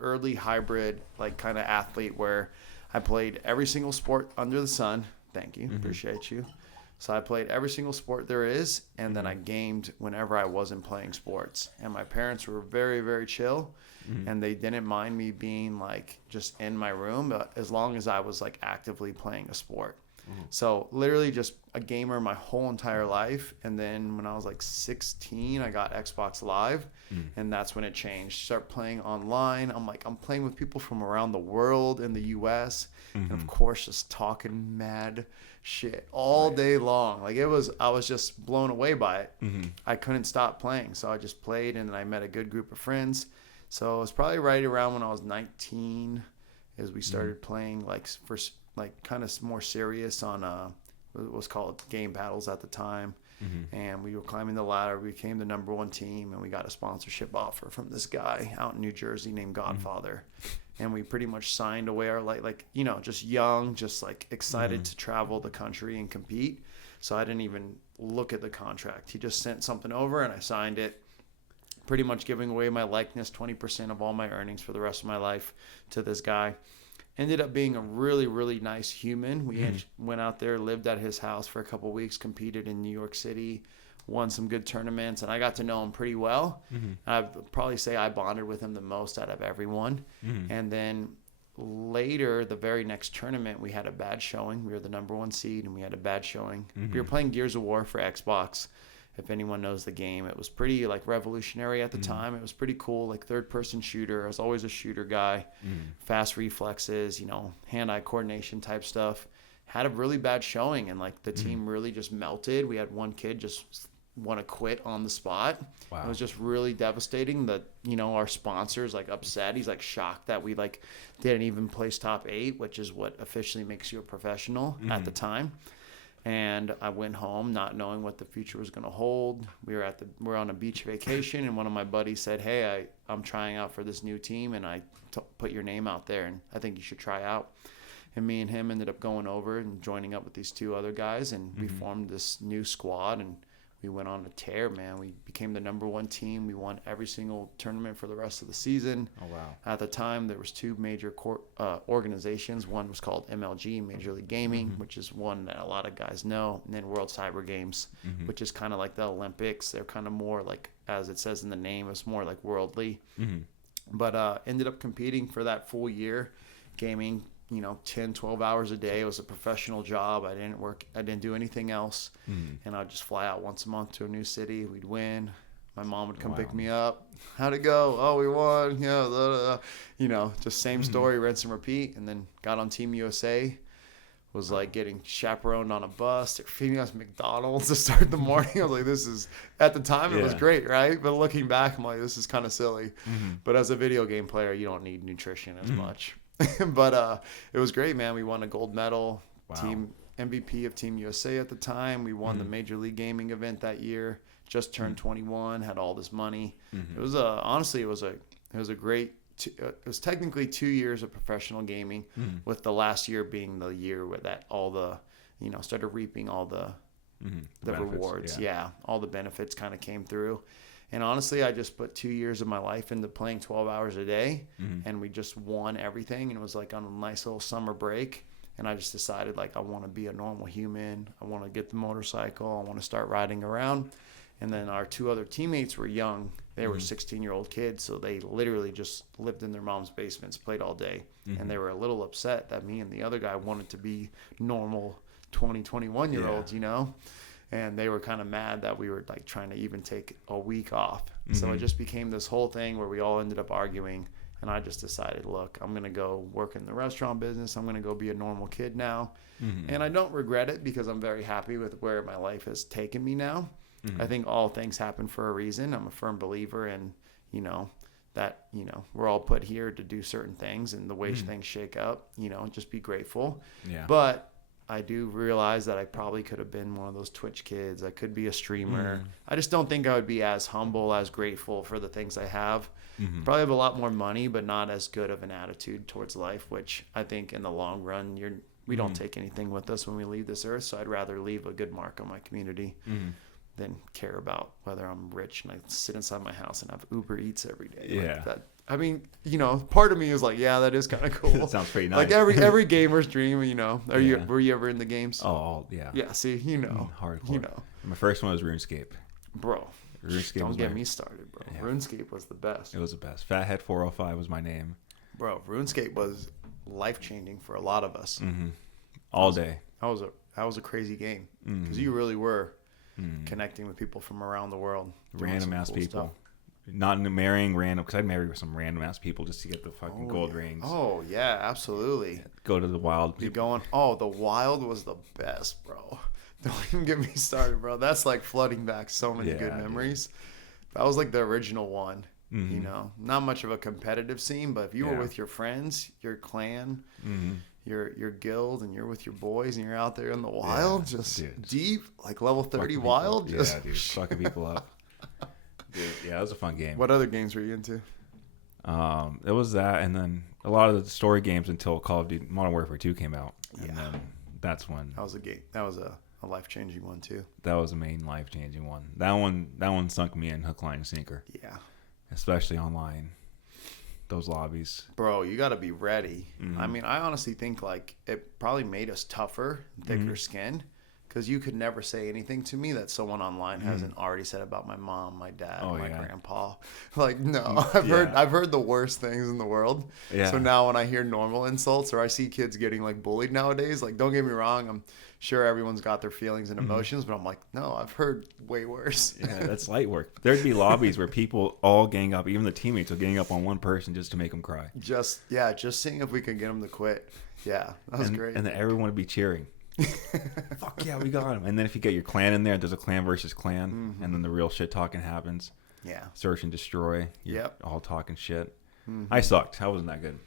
early hybrid, like kind of athlete, where I played every single sport under the sun. Thank you. Appreciate you. So I played every single sport there is, and then I gamed whenever I wasn't playing sports. And my parents were very, very chill. and they didn't mind me being like just in my room, but as long as I was like actively playing a sport. So literally just a gamer my whole entire life. And then when I was like 16, I got Xbox Live, and that's when it changed. Start playing online. I'm playing with people from around the world in the US, and of course just talking mad shit all day long. Like I was just blown away by it. I couldn't stop playing. So I just played, and then I met a good group of friends. So it was probably right around when I was 19 as we started playing like first, like kind of more serious on what was called game battles at the time. And we were climbing the ladder. We became the number 1 team, and we got a sponsorship offer from this guy out in New Jersey named Godfather. And we pretty much signed away our like you know, just young, just like excited to travel the country and compete. So I didn't even look at the contract. He just sent something over, and I signed it, pretty much giving away my likeness, 20% of all my earnings for the rest of my life to this guy. Ended up being a really, really nice human. We went out there, lived at his house for a couple of weeks, competed in New York City, won some good tournaments, and I got to know him pretty well. I'd probably say I bonded with him the most out of everyone. And then later, the very next tournament, we had a bad showing. We were the number 1 seed, and we had a bad showing. We were playing Gears of War for Xbox. If anyone knows the game, it was pretty like revolutionary at the time. It was pretty cool, like third-person shooter. I was always a shooter guy, fast reflexes, you know, hand-eye coordination type stuff. Had a really bad showing, and like the team really just melted. We had one kid just want to quit on the spot. Wow. It was just really devastating that, you know, our sponsors like upset. He's like shocked that we like didn't even place top 8, which is what officially makes you a professional at the time. And I went home not knowing what the future was going to hold. We're on a beach vacation, and one of my buddies said, "Hey, I'm trying out for this new team, and I put your name out there, and I think you should try out." And me and him ended up going over and joining up with these 2 other guys, and we formed this new squad, and we went on a tear, man. We became the number 1 team. We won every single tournament for the rest of the season. Oh, wow. At the time, there was 2 major organizations. One was called MLG, Major League Gaming, which is one that a lot of guys know. And then World Cyber Games, which is kind of like the Olympics. They're kind of more like, as it says in the name, it's more like worldly. But ended up competing for that full year, gaming, you know, 10, 12 hours a day. It was a professional job. I didn't do anything else. And I'd just fly out once a month to a new city. We'd win. My mom would come pick me up. How'd it go? Oh, we won. You know, just same story, rinse and repeat. And then got on Team USA. Was like getting chaperoned on a bus. They're feeding us McDonald's to start the morning. I was like, this is, at the time it was great, right? But looking back, I'm like, this is kind of silly. But as a video game player, you don't need nutrition as much. But it was great, man. We won a gold medal. Team MVP of Team USA at the time. We won the Major League Gaming event that year. Just turned 21. Had all this money. It was honestly, it was a great. It was technically 2 years of professional gaming, with the last year being the year where that all the, you know, started reaping all the benefits, rewards. Yeah, all the benefits kind of came through. And honestly, I just put 2 years of my life into playing 12 hours a day, and we just won everything. And it was like on a nice little summer break. And I just decided, like, I want to be a normal human. I want to get the motorcycle. I want to start riding around. And then our 2 other teammates were young. They were 16-year-old kids, so they literally just lived in their mom's basements, played all day. And they were a little upset that me and the other guy wanted to be normal 20, 21-year-olds, you know? And they were kind of mad that we were like trying to even take a week off. So it just became this whole thing where we all ended up arguing. And I just decided, look, I'm going to go work in the restaurant business. I'm going to go be a normal kid now. And I don't regret it because I'm very happy with where my life has taken me now. I think all things happen for a reason. I'm a firm believer in, you know, that, you know, we're all put here to do certain things, and the way things shake up, you know, just be grateful. But I do realize that I probably could have been one of those Twitch kids. I could be a streamer. I just don't think I would be as humble, as grateful for the things I have. Probably have a lot more money, but not as good of an attitude towards life, which I think in the long run, we don't take anything with us when we leave this earth. So I'd rather leave a good mark on my community than care about whether I'm rich and I sit inside my house and have Uber Eats every day. Like that. I mean, you know, part of me is like, yeah, that is kind of cool. That sounds pretty nice. Like every gamer's dream, you know. Were you ever in the games? Oh, yeah. Yeah, see, you know. Hardcore. You know. My first one was RuneScape. Bro. RuneScape Don't was get me started, bro. Yeah. RuneScape was the best. It was the best. Fathead 405 was my name. Bro, RuneScape was life-changing for a lot of us. All day. That was a crazy game because you really were connecting with people from around the world. Random ass people. Stuff. Not marrying random, because I'd marry some random ass people just to get the fucking gold rings. Oh, yeah, absolutely. Go to the wild. Be going, the wild was the best, bro. Don't even get me started, bro. That's like flooding back so many good memories. Dude. That was like the original one, you know. Not much of a competitive scene, but if you were with your friends, your clan, your guild, and you're with your boys, and you're out there in the wild, deep, like level 30 wild. Dude, fucking people up. Dude, yeah, that was a fun game. What other games were you into? It was that, and then a lot of the story games until Call of Duty Modern Warfare 2 came out. And then that's when that was a game. That was a life-changing one too. That was the main life-changing one. That one sunk me in hook, line, and sinker. Yeah. Especially online. Those lobbies. Bro, you got to be ready. I mean, I honestly think like it probably made us tougher, thicker skinned. Because you could never say anything to me that someone online hasn't already said about my mom, my dad, my grandpa. Like, no, I've heard the worst things in the world. Yeah. So now when I hear normal insults or I see kids getting like bullied nowadays, like, don't get me wrong, I'm sure everyone's got their feelings and emotions, but I'm like, no, I've heard way worse. Yeah, that's light work. There'd be lobbies where people all gang up, even the teammates will gang up on one person just to make them cry. Just seeing if we could get them to quit. Yeah, that was great. And then everyone would be cheering. Fuck yeah, we got him. And then if you get your clan in there, there's a clan versus clan, and then the real shit talking happens. Yeah. Search and destroy. You're all talking shit. I sucked. I wasn't that good.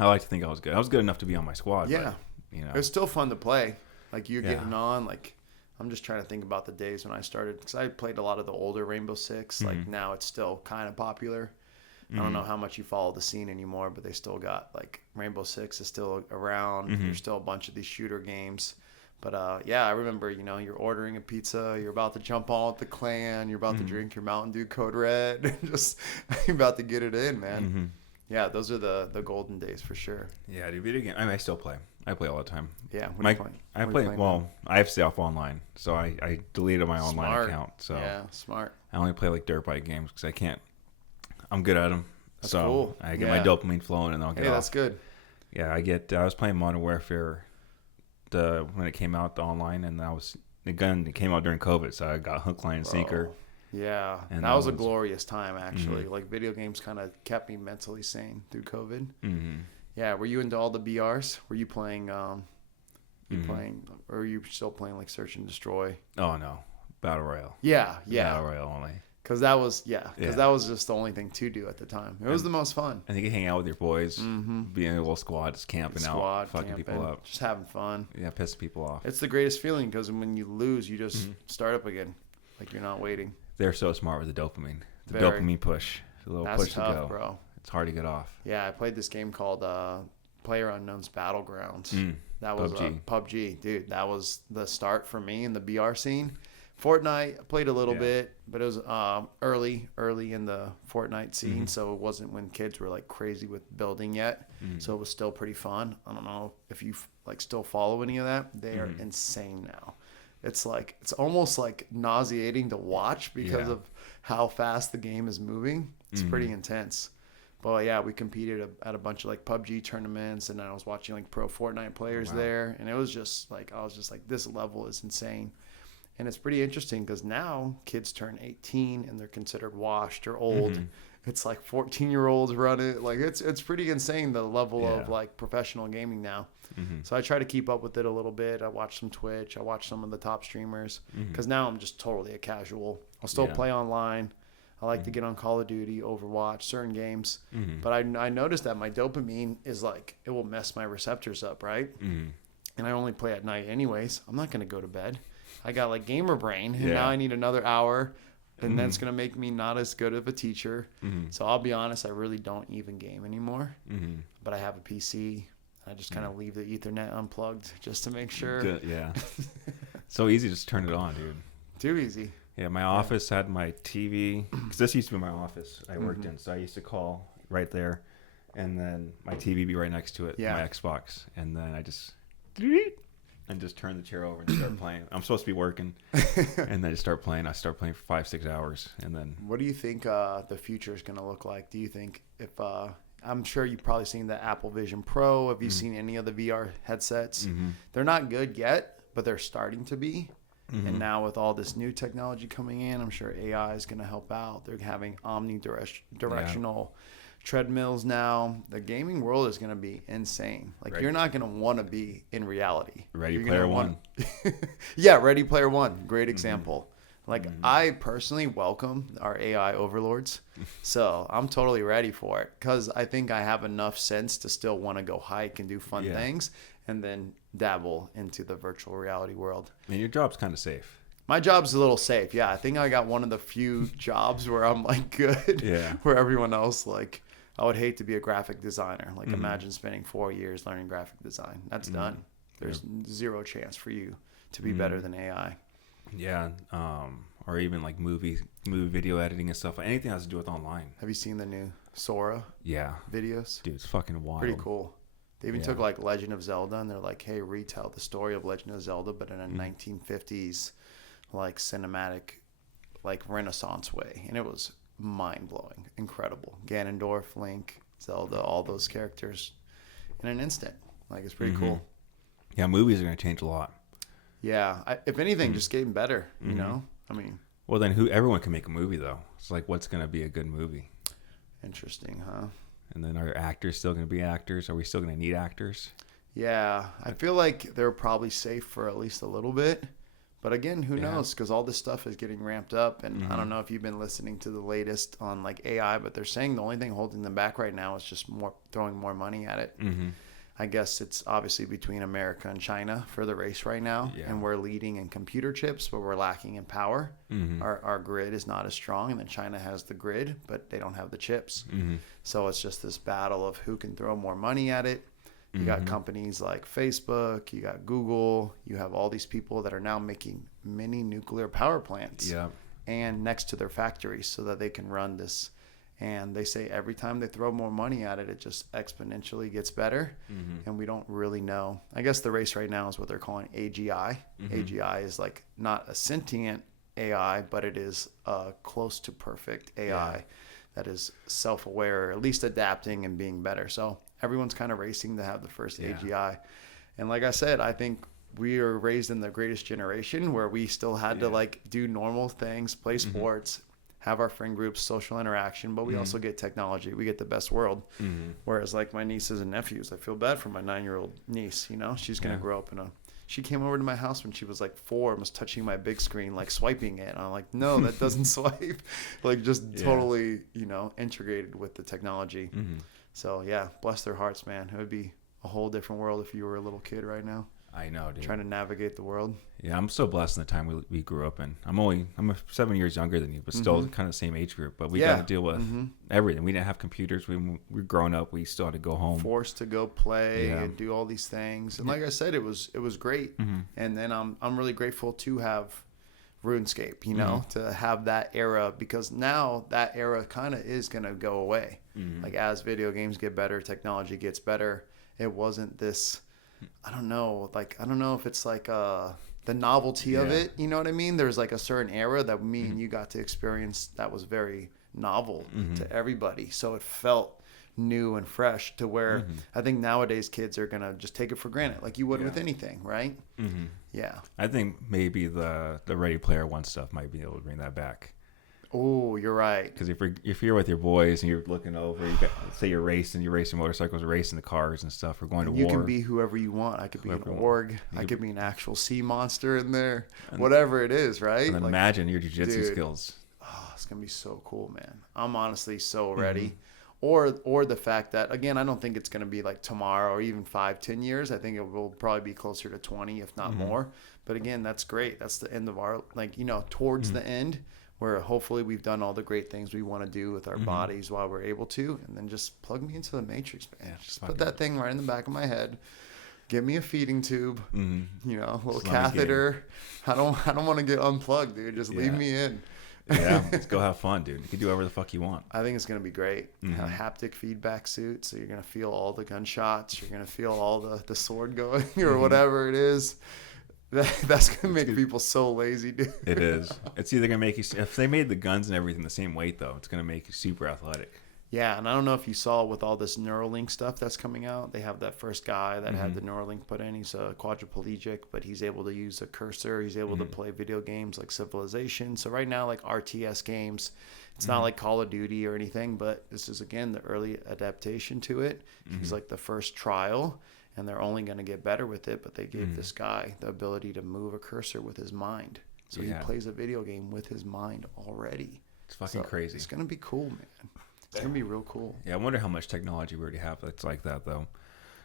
I like to think I was good. I was good enough to be on my squad. Yeah. But, you know, it was still fun to play. Like you're getting on. Like I'm just trying to think about the days when I started, because I played a lot of the older Rainbow Six. Like now it's still kind of popular. I don't know how much you follow the scene anymore, but they still got like Rainbow Six is still around. There's still a bunch of these shooter games. But I remember, you know, you're ordering a pizza, you're about to jump on with the clan, you're about to drink your Mountain Dew Code Red, just you're about to get it in, man. Yeah, those are the golden days for sure. Yeah, dude, video game. I mean, I still play. I play all the time. Yeah, what are you playing? I play. Well, I have stuff online, so I deleted my online account. So yeah, smart. I only play like dirt bike games because I can't. I'm good at them. That's cool. I get my dopamine flowing and I'll get off. That's good. Yeah, I was playing Modern Warfare when it came out, the online, and it came out during COVID, so I got hook, line, and sinker. Yeah, and that was a glorious time, actually. Like, video games kind of kept me mentally sane through COVID. Yeah, were you into all the BRs? Were you playing, or are you still playing, like, Search and Destroy? Oh, no. Battle Royale. Yeah. Battle Royale only. Because that was just the only thing to do at the time. It was the most fun. And you can hang out with your boys, being in a little squad, just camping out, fucking people up. Just having fun. Yeah, pissing people off. It's the greatest feeling because when you lose, you just start up again. Like you're not waiting. They're so smart with the dopamine. The dopamine push. The little push tough, to go. Bro. It's hard to get off. Yeah, I played this game called PlayerUnknown's Battlegrounds. That was PUBG. Dude, that was the start for me in the BR scene. Fortnite, I played a little bit, but it was early in the Fortnite scene, so it wasn't when kids were like crazy with building yet. So it was still pretty fun. I don't know if you like still follow any of that. They are insane now. It's almost like nauseating to watch because of how fast the game is moving. It's pretty intense. But yeah, we competed at a bunch of like PUBG tournaments, and I was watching like pro Fortnite players there, and it was just like this level is insane. And it's pretty interesting because now kids turn 18 and they're considered washed or old. It's like 14-year-olds run it. Like it's pretty insane, the level of like professional gaming now. So I try to keep up with it a little bit. I watch some Twitch. I watch some of the top streamers because now I'm just totally a casual. I'll still play online. I like to get on Call of Duty, Overwatch, certain games. But I noticed that my dopamine is like, it will mess my receptors up, right? And I only play at night anyways. I'm not going to go to bed. I got like gamer brain, and now I need another hour, and that's going to make me not as good of a teacher. So I'll be honest, I really don't even game anymore. But I have a PC. I just kind of leave the Ethernet unplugged just to make sure. Good, yeah. So easy to just turn it on, dude. Too easy. Yeah, my office had my TV, because this used to be my office I worked in, so I used to call right there, and then my TV be right next to it, my Xbox, and then I just... and just turn the chair over and start playing. I'm supposed to be working, and then I start playing. I start playing for 5-6 hours, and then. What do you think the future is going to look like? Do you think if I'm sure you've probably seen the Apple Vision Pro. Have you seen any of the VR headsets? They're not good yet, but they're starting to be. And now with all this new technology coming in, I'm sure AI is going to help out. They're having omnidirectional treadmills now. The gaming world is going to be insane. Like you're not going to want to be in reality. Ready Player One. Yeah, Ready Player One. Great example. Like I personally welcome our AI overlords. So I'm totally ready for it because I think I have enough sense to still want to go hike and do fun things and then dabble into the virtual reality world. And your job's kind of safe. My job's a little safe. Yeah, I think I got one of the few jobs where I'm like good. Yeah. Where everyone else, like, I would hate to be a graphic designer. Like imagine spending 4 years learning graphic design. That's done. There's zero chance for you to be better than AI. Yeah. Or even like movie video editing and stuff. Anything that has to do with online. Have you seen the new Sora videos? Dude, it's fucking wild. Pretty cool. They even took like Legend of Zelda and they're like, hey, retell the story of Legend of Zelda, but in a 1950s like cinematic, like Renaissance way. And it was mind blowing, incredible. Ganondorf, Link, Zelda, all those characters in an instant. Like it's pretty cool. Yeah, movies are going to change a lot. Yeah. If anything, just getting better, you know? I mean. Well, then everyone can make a movie though. It's like, what's going to be a good movie? Interesting, huh? And then are actors still going to be actors? Are we still going to need actors? Yeah, I feel like they're probably safe for at least a little bit. But again, who knows? Because all this stuff is getting ramped up. And I don't know if you've been listening to the latest on like AI, but they're saying the only thing holding them back right now is just throwing more money at it. I guess it's obviously between America and China for the race right now. Yeah. And we're leading in computer chips, but we're lacking in power. Our grid is not as strong. And then China has the grid, but they don't have the chips. So it's just this battle of who can throw more money at it. You got companies like Facebook, you got Google, you have all these people that are now making mini nuclear power plants and next to their factories so that they can run this. And they say every time they throw more money at it, it just exponentially gets better. And we don't really know. I guess the race right now is what they're calling AGI. AGI is like not a sentient AI, but it is a close to perfect AI that is self-aware, or at least adapting and being better. So everyone's kind of racing to have the first AGI. And like I said, I think we are raised in the greatest generation where we still had to like do normal things, play sports, have our friend groups, social interaction, but we also get technology. We get the best world. Whereas like my nieces and nephews, I feel bad for my 9-year-old niece, you know, she's going to grow up she came over to my house when she was like 4 and was touching my big screen, like swiping it. And I'm like, no, that doesn't swipe. Like just totally, you know, integrated with the technology. So yeah, bless their hearts, man. It would be a whole different world if you were a little kid right now. I know, dude. Trying to navigate the world. Yeah, I'm so blessed in the time we grew up in. I'm 7 years younger than you, but still kind of the same age group. But we got to deal with everything. We didn't have computers. We were growing up. We still had to go home. Forced to go play and do all these things. And like I said, it was great. And then I'm really grateful to have RuneScape, you know, to have that era, because now that era kind of is going to go away. Like as video games get better, technology gets better. It wasn't this... I don't know if it's like the novelty of it, you know what I mean? There's like a certain era that me and you got to experience that was very novel to everybody. So it felt new and fresh to where I think nowadays kids are going to just take it for granted like you would with anything, right? Yeah. I think maybe the Ready Player One stuff might be able to bring that back. Oh, you're right. Because if you're with your boys and you're looking over, say you're racing motorcycles, racing the cars and stuff, or going to war. You can be whoever you want. I could be an org. I could be an actual sea monster in there. Whatever it is, right? And then imagine your jiu-jitsu skills. Oh, it's going to be so cool, man. I'm honestly so ready. Or the fact that, again, I don't think it's going to be like tomorrow or even 5-10 years. I think it will probably be closer to 20, if not more. But again, that's great. That's the end of our, like, you know, towards the end, where hopefully we've done all the great things we want to do with our bodies while we're able to, and then just plug me into the matrix, man. Just put that thing right in the back of my head. Give me a feeding tube, you know, a little catheter. I don't want to get unplugged, dude. Just leave me in. Yeah, let's go have fun, dude. You can do whatever the fuck you want. I think it's going to be great. A haptic feedback suit, so you're going to feel all the gunshots. You're going to feel all the sword going or whatever it is. That's going to make people so lazy, dude. It is. It's either going to make you... If they made the guns and everything the same weight, though, it's going to make you super athletic. Yeah, and I don't know if you saw with all this Neuralink stuff that's coming out, they have that first guy that had the Neuralink put in. He's a quadriplegic, but he's able to use a cursor. He's able to play video games like Civilization. So right now, like RTS games, it's not like Call of Duty or anything, but this is, again, the early adaptation to it. He's like the first trial, and they're only going to get better with it, but they gave this guy the ability to move a cursor with his mind. So he plays a video game with his mind already. It's fucking crazy. It's going to be cool, man. It's going to be real cool. Yeah, I wonder how much technology we already have that's like that, though.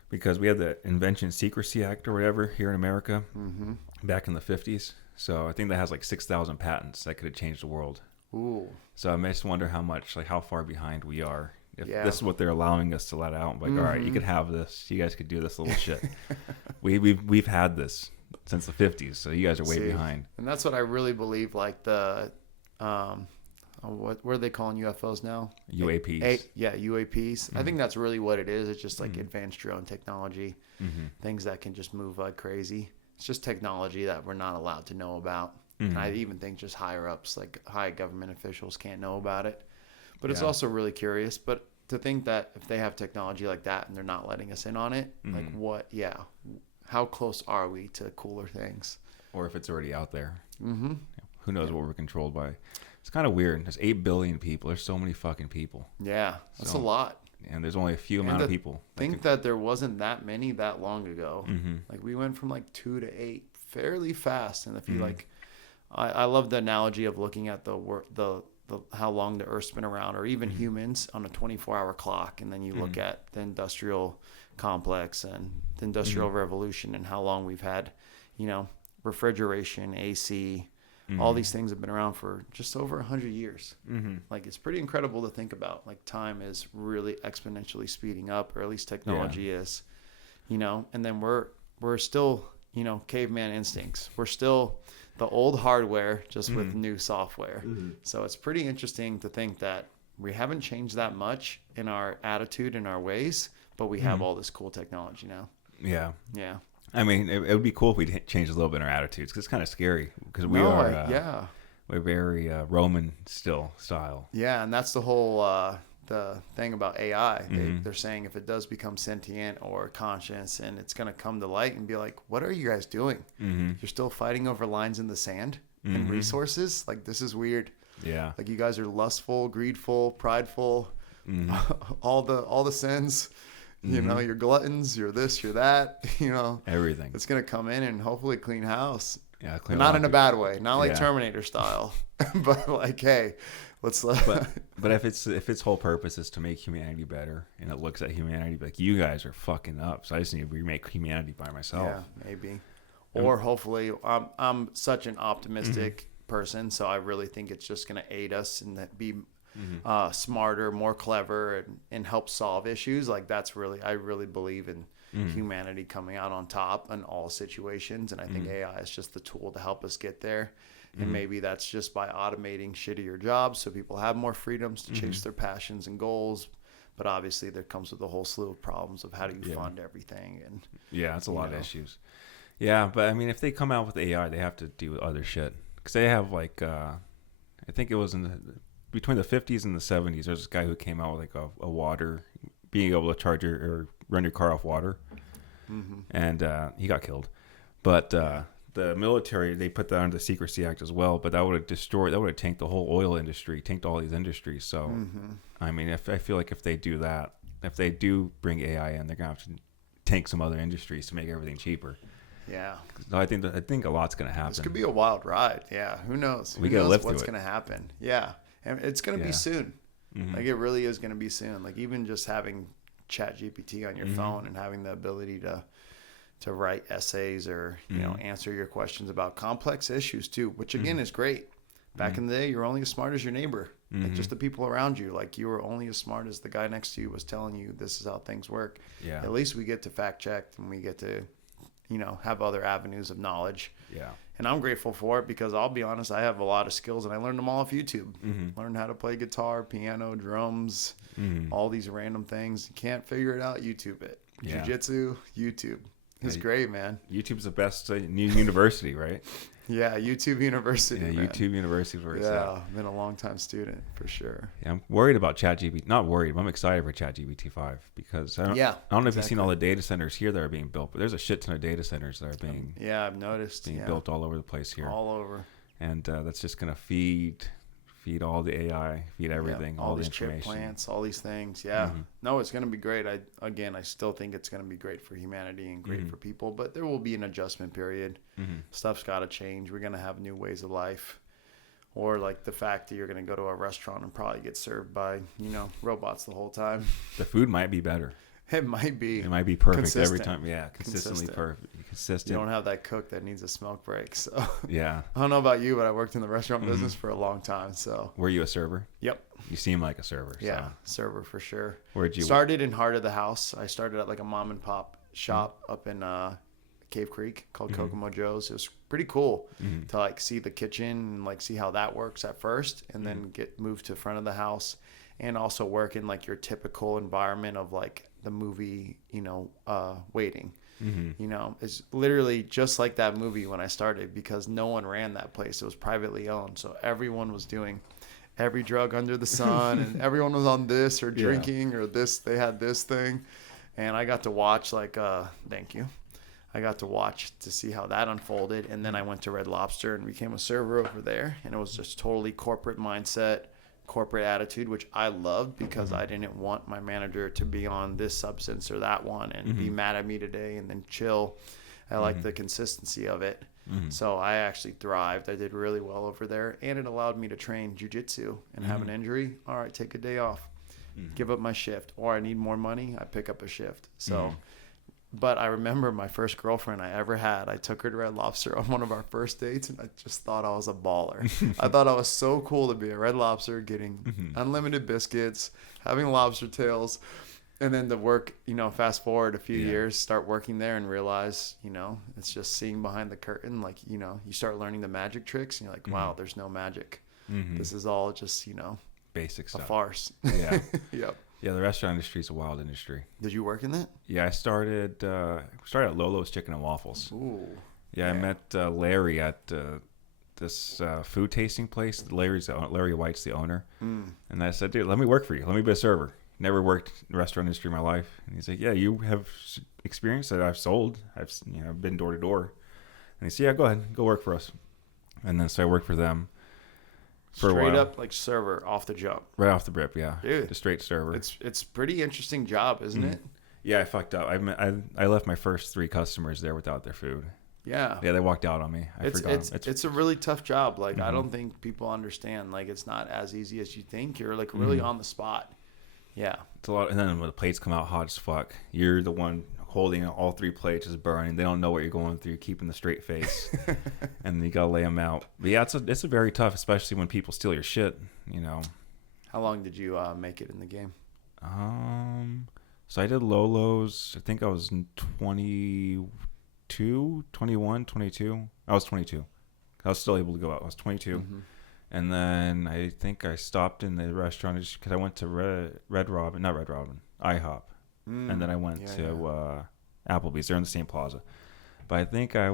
Because we had the Invention Secrecy Act or whatever here in America back in the 50s. So I think that has like 6,000 patents that could have changed the world. Ooh. So I just wonder how far behind we are. If this is what they're allowing us to let out. Like, all right, you could have this. You guys could do this little shit. We've had this since the 50s, so you guys are way behind. And that's what I really believe, like the... what are they calling UFOs now? UAPs. UAPs. I think that's really what it is. It's just like advanced drone technology, things that can just move like crazy. It's just technology that we're not allowed to know about. And I even think just higher ups, like high government officials, can't know about it. But it's also really curious. But to think that if they have technology like that and they're not letting us in on it, like how close are we to cooler things? Or if it's already out there. Who knows what we're controlled by. It's kind of weird. There's 8 billion people. There's so many fucking people. Yeah, that's a lot. And there's only a few amount of people. Think that there wasn't that many that long ago. Like we went from like 2 to 8 fairly fast. And if you like, I love the analogy of looking at the how long the Earth's been around, or even humans on a 24-hour clock, and then you look at the industrial complex and the industrial revolution and how long we've had, refrigeration, AC. All these things have been around for just over 100 years. Like, it's pretty incredible to think about. Like, time is really exponentially speeding up, or at least technology is, and then we're still, caveman instincts. We're still the old hardware, just with new software. So it's pretty interesting to think that we haven't changed that much in our attitude and our ways, but we have all this cool technology now. Yeah. Yeah. I mean, it would be cool if we changed a little bit in our attitudes, because it's kind of scary, because we're very Roman still style. Yeah, and that's the whole the thing about AI. They're saying if it does become sentient or conscious, and it's going to come to light and be like, what are you guys doing? You're still fighting over lines in the sand and resources? Like, this is weird. Yeah. Like, you guys are lustful, greedful, prideful, all the sins. You're gluttons, you're this, you're that, everything. It's going to come in and hopefully clean house. Yeah, clean. Not in a bad way, not like Terminator style, but like, hey, let's but if its whole purpose is to make humanity better, and it looks at humanity like, you guys are fucking up, so I just need to remake humanity by myself. Yeah, maybe. Or hopefully, I'm such an optimistic person, so I really think it's just going to aid us and be smarter, more clever, and help solve issues. Like, I really believe in humanity coming out on top in all situations, and I think AI is just the tool to help us get there. And maybe that's just by automating shittier jobs so people have more freedoms to chase their passions and goals. But obviously there comes with a whole slew of problems of how do you fund everything. And it's a lot of issues. Yeah, but I mean, if they come out with AI, they have to do other shit, because they have like I think it was between the 50s and the 70s, there's this guy who came out with like a water, being able to charge or run your car off water. And he got killed. But the military, they put that under the Secrecy Act as well, but that would have tanked the whole oil industry, tanked all these industries. So, I mean, I feel like if they do that, if they do bring AI in, they're going to have to tank some other industries to make everything cheaper. Yeah. I think a lot's going to happen. This could be a wild ride. Yeah. Who knows? We got to live through what's going to happen. Yeah. And it's going to be soon. Like, it really is going to be soon. Like, even just having ChatGPT on your phone and having the ability to write essays or answer your questions about complex issues too, which again is great. Back in the day, you're only as smart as your neighbor, like just the people around you. Like, you were only as smart as the guy next to you was telling you this is how things work. Yeah. At least we get to fact check, and we get to have other avenues of knowledge. Yeah. And I'm grateful for it because I'll be honest, I have a lot of skills and I learned them all off YouTube. Learned how to play guitar, piano, drums, all these random things. You can't figure it out, YouTube it. Yeah. Jiu-Jitsu, YouTube. It's great, man. YouTube's the best new university, right? Yeah, YouTube University. Yeah, man. YouTube University is where it's at. Yeah, I've been a long time student for sure. Yeah, I'm worried about ChatGPT. Not worried, but I'm excited for ChatGPT 5 because I don't know if you've seen all the data centers here that are being built, but there's a shit ton of data centers that are being I've noticed built all over the place here. All over. And that's just gonna feed all the AI, feed everything, all the these information. chip plants, all these things. Yeah. No, it's gonna be great. I still think it's gonna be great for humanity and great for people, but there will be an adjustment period. Stuff's got to change. We're gonna have new ways of life. Or like the fact that you're going to go to a restaurant and probably get served by, robots the whole time. The food might be better. It might be. It might be perfect consistent. every time. Yeah, consistently perfect. Consistent. You don't have that cook that needs a smoke break. So yeah. I don't know about you, but I worked in the restaurant business for a long time. So were you a server? Yep. You seem like a server. Yeah, server for sure. Where'd you started in heart of the house? I started at like a mom and pop shop up in Cave Creek called Kokomo Joe's. It was pretty cool to like see the kitchen and like see how that works at first, and then get moved to front of the house, and also work in like your typical environment of like the movie, waiting. It's literally just like that movie when I started, because no one ran that place. It was privately owned, so everyone was doing every drug under the sun, and everyone was on this or drinking or this. They had this thing, and I got to watch thank you. I got to watch to see how that unfolded, and then I went to Red Lobster and became a server over there, and it was just totally corporate mindset, corporate attitude, which I loved because I didn't want my manager to be on this substance or that one and be mad at me today and then chill. I like the consistency of it. So I actually thrived. I did really well over there, and it allowed me to train jiu-jitsu and have an injury. All right, take a day off, give up my shift, or I need more money, I pick up a shift. So but I remember my first girlfriend I ever had, I took her to Red Lobster on one of our first dates, and I just thought I was a baller. I thought I was so cool to be at Red Lobster, getting unlimited biscuits, having lobster tails, and then to work, fast forward a few years, start working there and realize, it's just seeing behind the curtain. Like, you start learning the magic tricks, and you're like, wow, there's no magic. This is all just, basic stuff. A farce. Yeah. Yep. Yeah, the restaurant industry is a wild industry. Did you work in that? Yeah, I started at Lolo's Chicken and Waffles. Ooh. Yeah, I met Larry at this food tasting place. Larry White's the owner. And I said, dude, let me work for you. Let me be a server. Never worked in the restaurant industry in my life. And he's like, yeah, you have experience that I've sold. I've been door to door. And he said, yeah, go ahead, go work for us. And then so I worked for them. Straight up like server off the jump. Right off the rip, yeah. Dude, the straight server. It's pretty interesting job, isn't it? Yeah, I fucked up. I left my first 3 customers there without their food. Yeah. Yeah, they walked out on me. I forgot. It's a really tough job. Like I don't think people understand. Like it's not as easy as you think. You're like really on the spot. Yeah. It's a lot. And then when the plates come out hot as fuck, you're the one holding all 3 plates, is burning. They don't know what you're going through. You're keeping the straight face, and you gotta lay them out. But yeah, it's a very tough, especially when people steal your shit. How long did you make it in the game? So I did Lolo's. I think I was 22, 21, 22. I was 22. I was still able to go out. I was 22. And then I think I stopped in the restaurant just because I went to IHOP. And then I went to Applebee's. They're in the same plaza. But I think I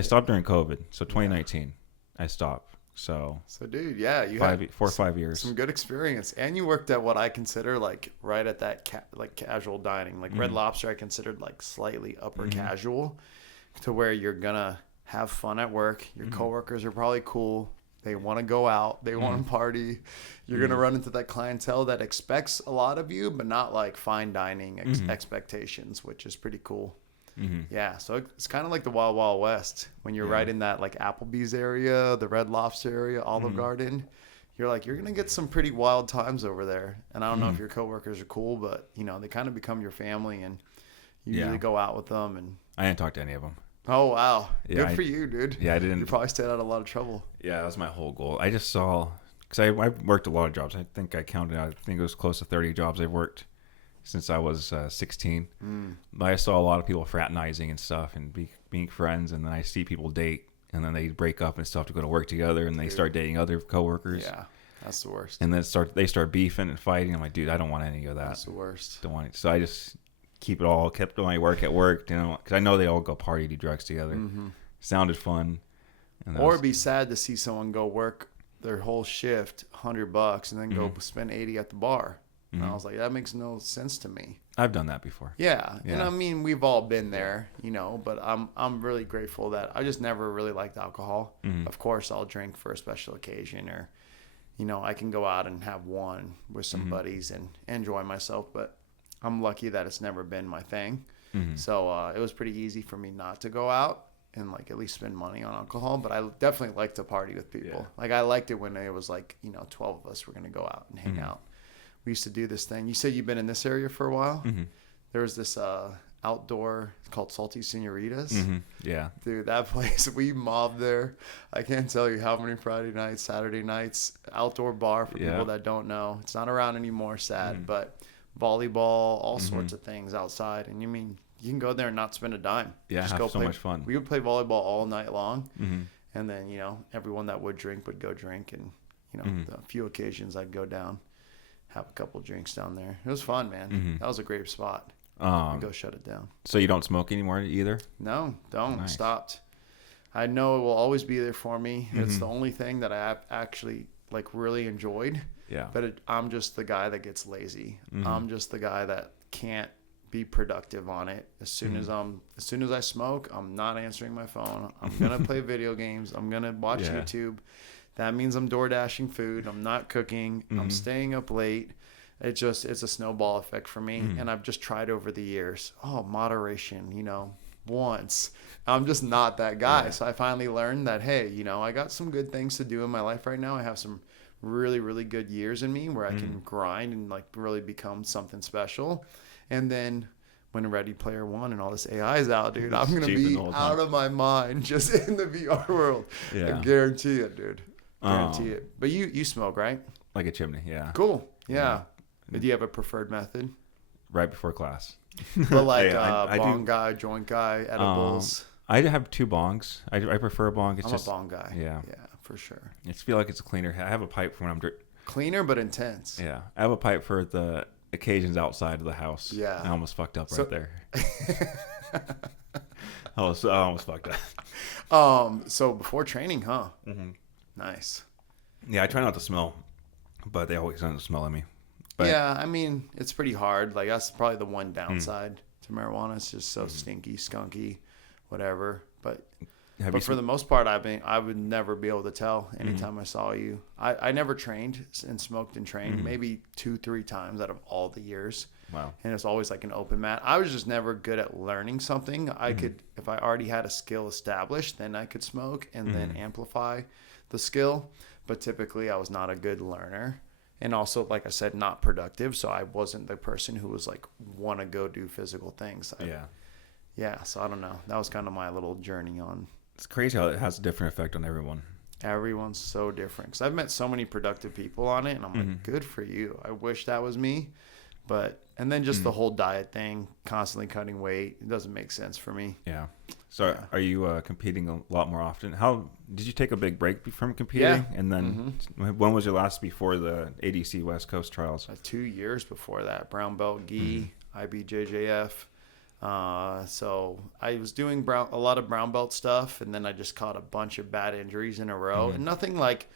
stopped during COVID. So 2019, I stopped. So dude, yeah, you 4 or 5 years. Some good experience. And you worked at what I consider like right at that casual dining. Like Red Lobster I considered like slightly upper casual, to where you're going to have fun at work. Your coworkers are probably cool. They want to go out. They want to party. You're going to run into that clientele that expects a lot of you, but not like fine dining expectations, which is pretty cool. Yeah, so it's kind of like the Wild Wild West when you're right in that like Applebee's area, the Red Lobster area, Olive Garden. You're going to get some pretty wild times over there. And I don't know if your coworkers are cool, but they kind of become your family, and you usually go out with them. And I didn't talk to any of them. Oh, wow. Yeah, Good for you, dude. Yeah, I didn't. You probably stayed out of a lot of trouble. Yeah, that was my whole goal. I just saw, because I worked a lot of jobs. I think I counted out, I think it was close to 30 jobs I've worked. since I was 16. But I saw a lot of people fraternizing and stuff and being friends, and then I see people date, and then they break up and stuff to go to work together, and they start dating other coworkers. Yeah, that's the worst. And then they start beefing and fighting. I'm like, dude, I don't want any of that. That's the worst. Don't want it. So I just kept my work at work, because I know they all go party, do drugs together. Sounded fun. Or it'd be sad to see someone go work their whole shift, $100, and then go spend 80 at the bar. And I was like, that makes no sense to me. I've done that before. Yeah. And I mean, we've all been there, but I'm really grateful that I just never really liked alcohol. Of course, I'll drink for a special occasion, or, I can go out and have one with some buddies and enjoy myself, but I'm lucky that it's never been my thing. So it was pretty easy for me not to go out and like at least spend money on alcohol, but I definitely like to party with people. Yeah. Like I liked it when it was like, 12 of us were going to go out and hang out. We used to do this thing. You said you've been in this area for a while. There was this outdoor, it's called Salty Senoritas. Yeah. Dude, that place, we mobbed there. I can't tell you how many Friday nights, Saturday nights, outdoor bar for people that don't know. It's not around anymore, sad, but volleyball, all sorts of things outside. And you can go there and not spend a dime. Yeah, just have go so much fun. We would play volleyball all night long. And then, everyone that would drink would go drink. And, a few occasions I'd go down, have a couple drinks down there. It was fun, man. That was a great spot. Go shut it down. So you don't smoke anymore either? No, don't. Nice. Stopped. I know it will always be there for me. It's the only thing that I have actually really enjoyed. Yeah. But I'm just the guy that gets lazy. I'm just the guy that can't be productive on it. As soon as I smoke, I'm not answering my phone. I'm gonna play video games. I'm gonna watch YouTube. That means I'm door dashing food. I'm not cooking. I'm staying up late. It's a snowball effect for me. And I've just tried over the years. Moderation, once. I'm just not that guy. Yeah. So I finally learned that, hey, I got some good things to do in my life right now. I have some really, really good years in me where I can grind and really become something special. And then when Ready Player One and all this AI is out, dude, I'm going to be out of my mind just in the VR world. Yeah. I guarantee it, dude. Guarantee it. But you smoke, right? Like a chimney, yeah. Cool. Yeah. Do you have a preferred method? Right before class. But like bong guy, joint guy, edibles? I have 2 bongs. I prefer a bong. I'm a bong guy. Yeah. Yeah, for sure. I just feel like it's cleaner. I have a pipe for when I'm cleaner but intense. Yeah. I have a pipe for the occasions outside of the house. Yeah. I almost fucked up right there. I almost fucked up. So before training, huh? Nice. Yeah, I try not to smell, but they always end up smelling me. But, yeah, it's pretty hard. Like that's probably the one downside to marijuana. It's just so stinky, skunky, whatever. But for the most part, I would never be able to tell anytime I saw you. I never trained and smoked and trained, maybe 2-3 times out of all the years. Wow. And it's always like an open mat. I was just never good at learning something. I could, if I already had a skill established, then I could smoke and then amplify the skill. But typically I was not a good learner. And also, like I said, not productive. So I wasn't the person who was like, want to go do physical things. Yeah. So I don't know. That was kind of my little journey on. It's crazy how it has a different effect on everyone. Everyone's so different. Because I've met so many productive people on it. And I'm like, good for you. I wish that was me. And then just the whole diet thing, constantly cutting weight. It doesn't make sense for me. Yeah. So are you competing a lot more often? How did you take a big break from competing? Yeah. And then when was your last before the ADC West Coast trials? 2 years before that. Brown belt gi, IBJJF. So I was doing a lot of brown belt stuff, and then I just caught a bunch of bad injuries in a row. And nothing like,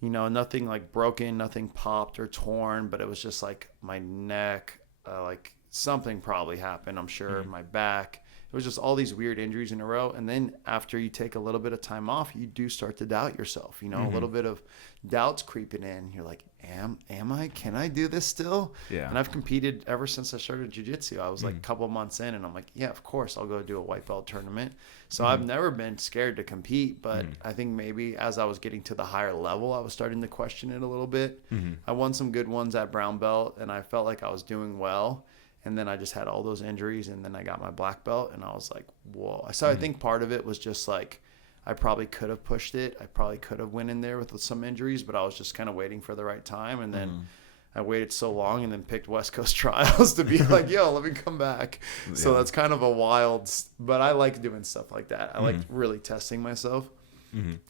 nothing like broken, nothing popped or torn, but it was just like my neck, like something probably happened, I'm sure, my back. It was just all these weird injuries in a row. And then after you take a little bit of time off, you do start to doubt yourself, a little bit of doubts creeping in. You're like, can I do this still? Yeah. And I've competed ever since I started jiu-jitsu. I was like a couple months in and I'm like, yeah, of course I'll go do a white belt tournament. So I've never been scared to compete, but I think maybe as I was getting to the higher level, I was starting to question it a little bit. I won some good ones at brown belt and I felt like I was doing well. And then I just had all those injuries, and then I got my black belt, and I was like, whoa. So I think part of it was just like, I probably could have pushed it. I probably could have went in there with some injuries, but I was just kind of waiting for the right time. And then I waited so long and then picked West Coast trials to be like, yo, let me come back. So that's kind of a wild, but I like doing stuff like that. I like really testing myself.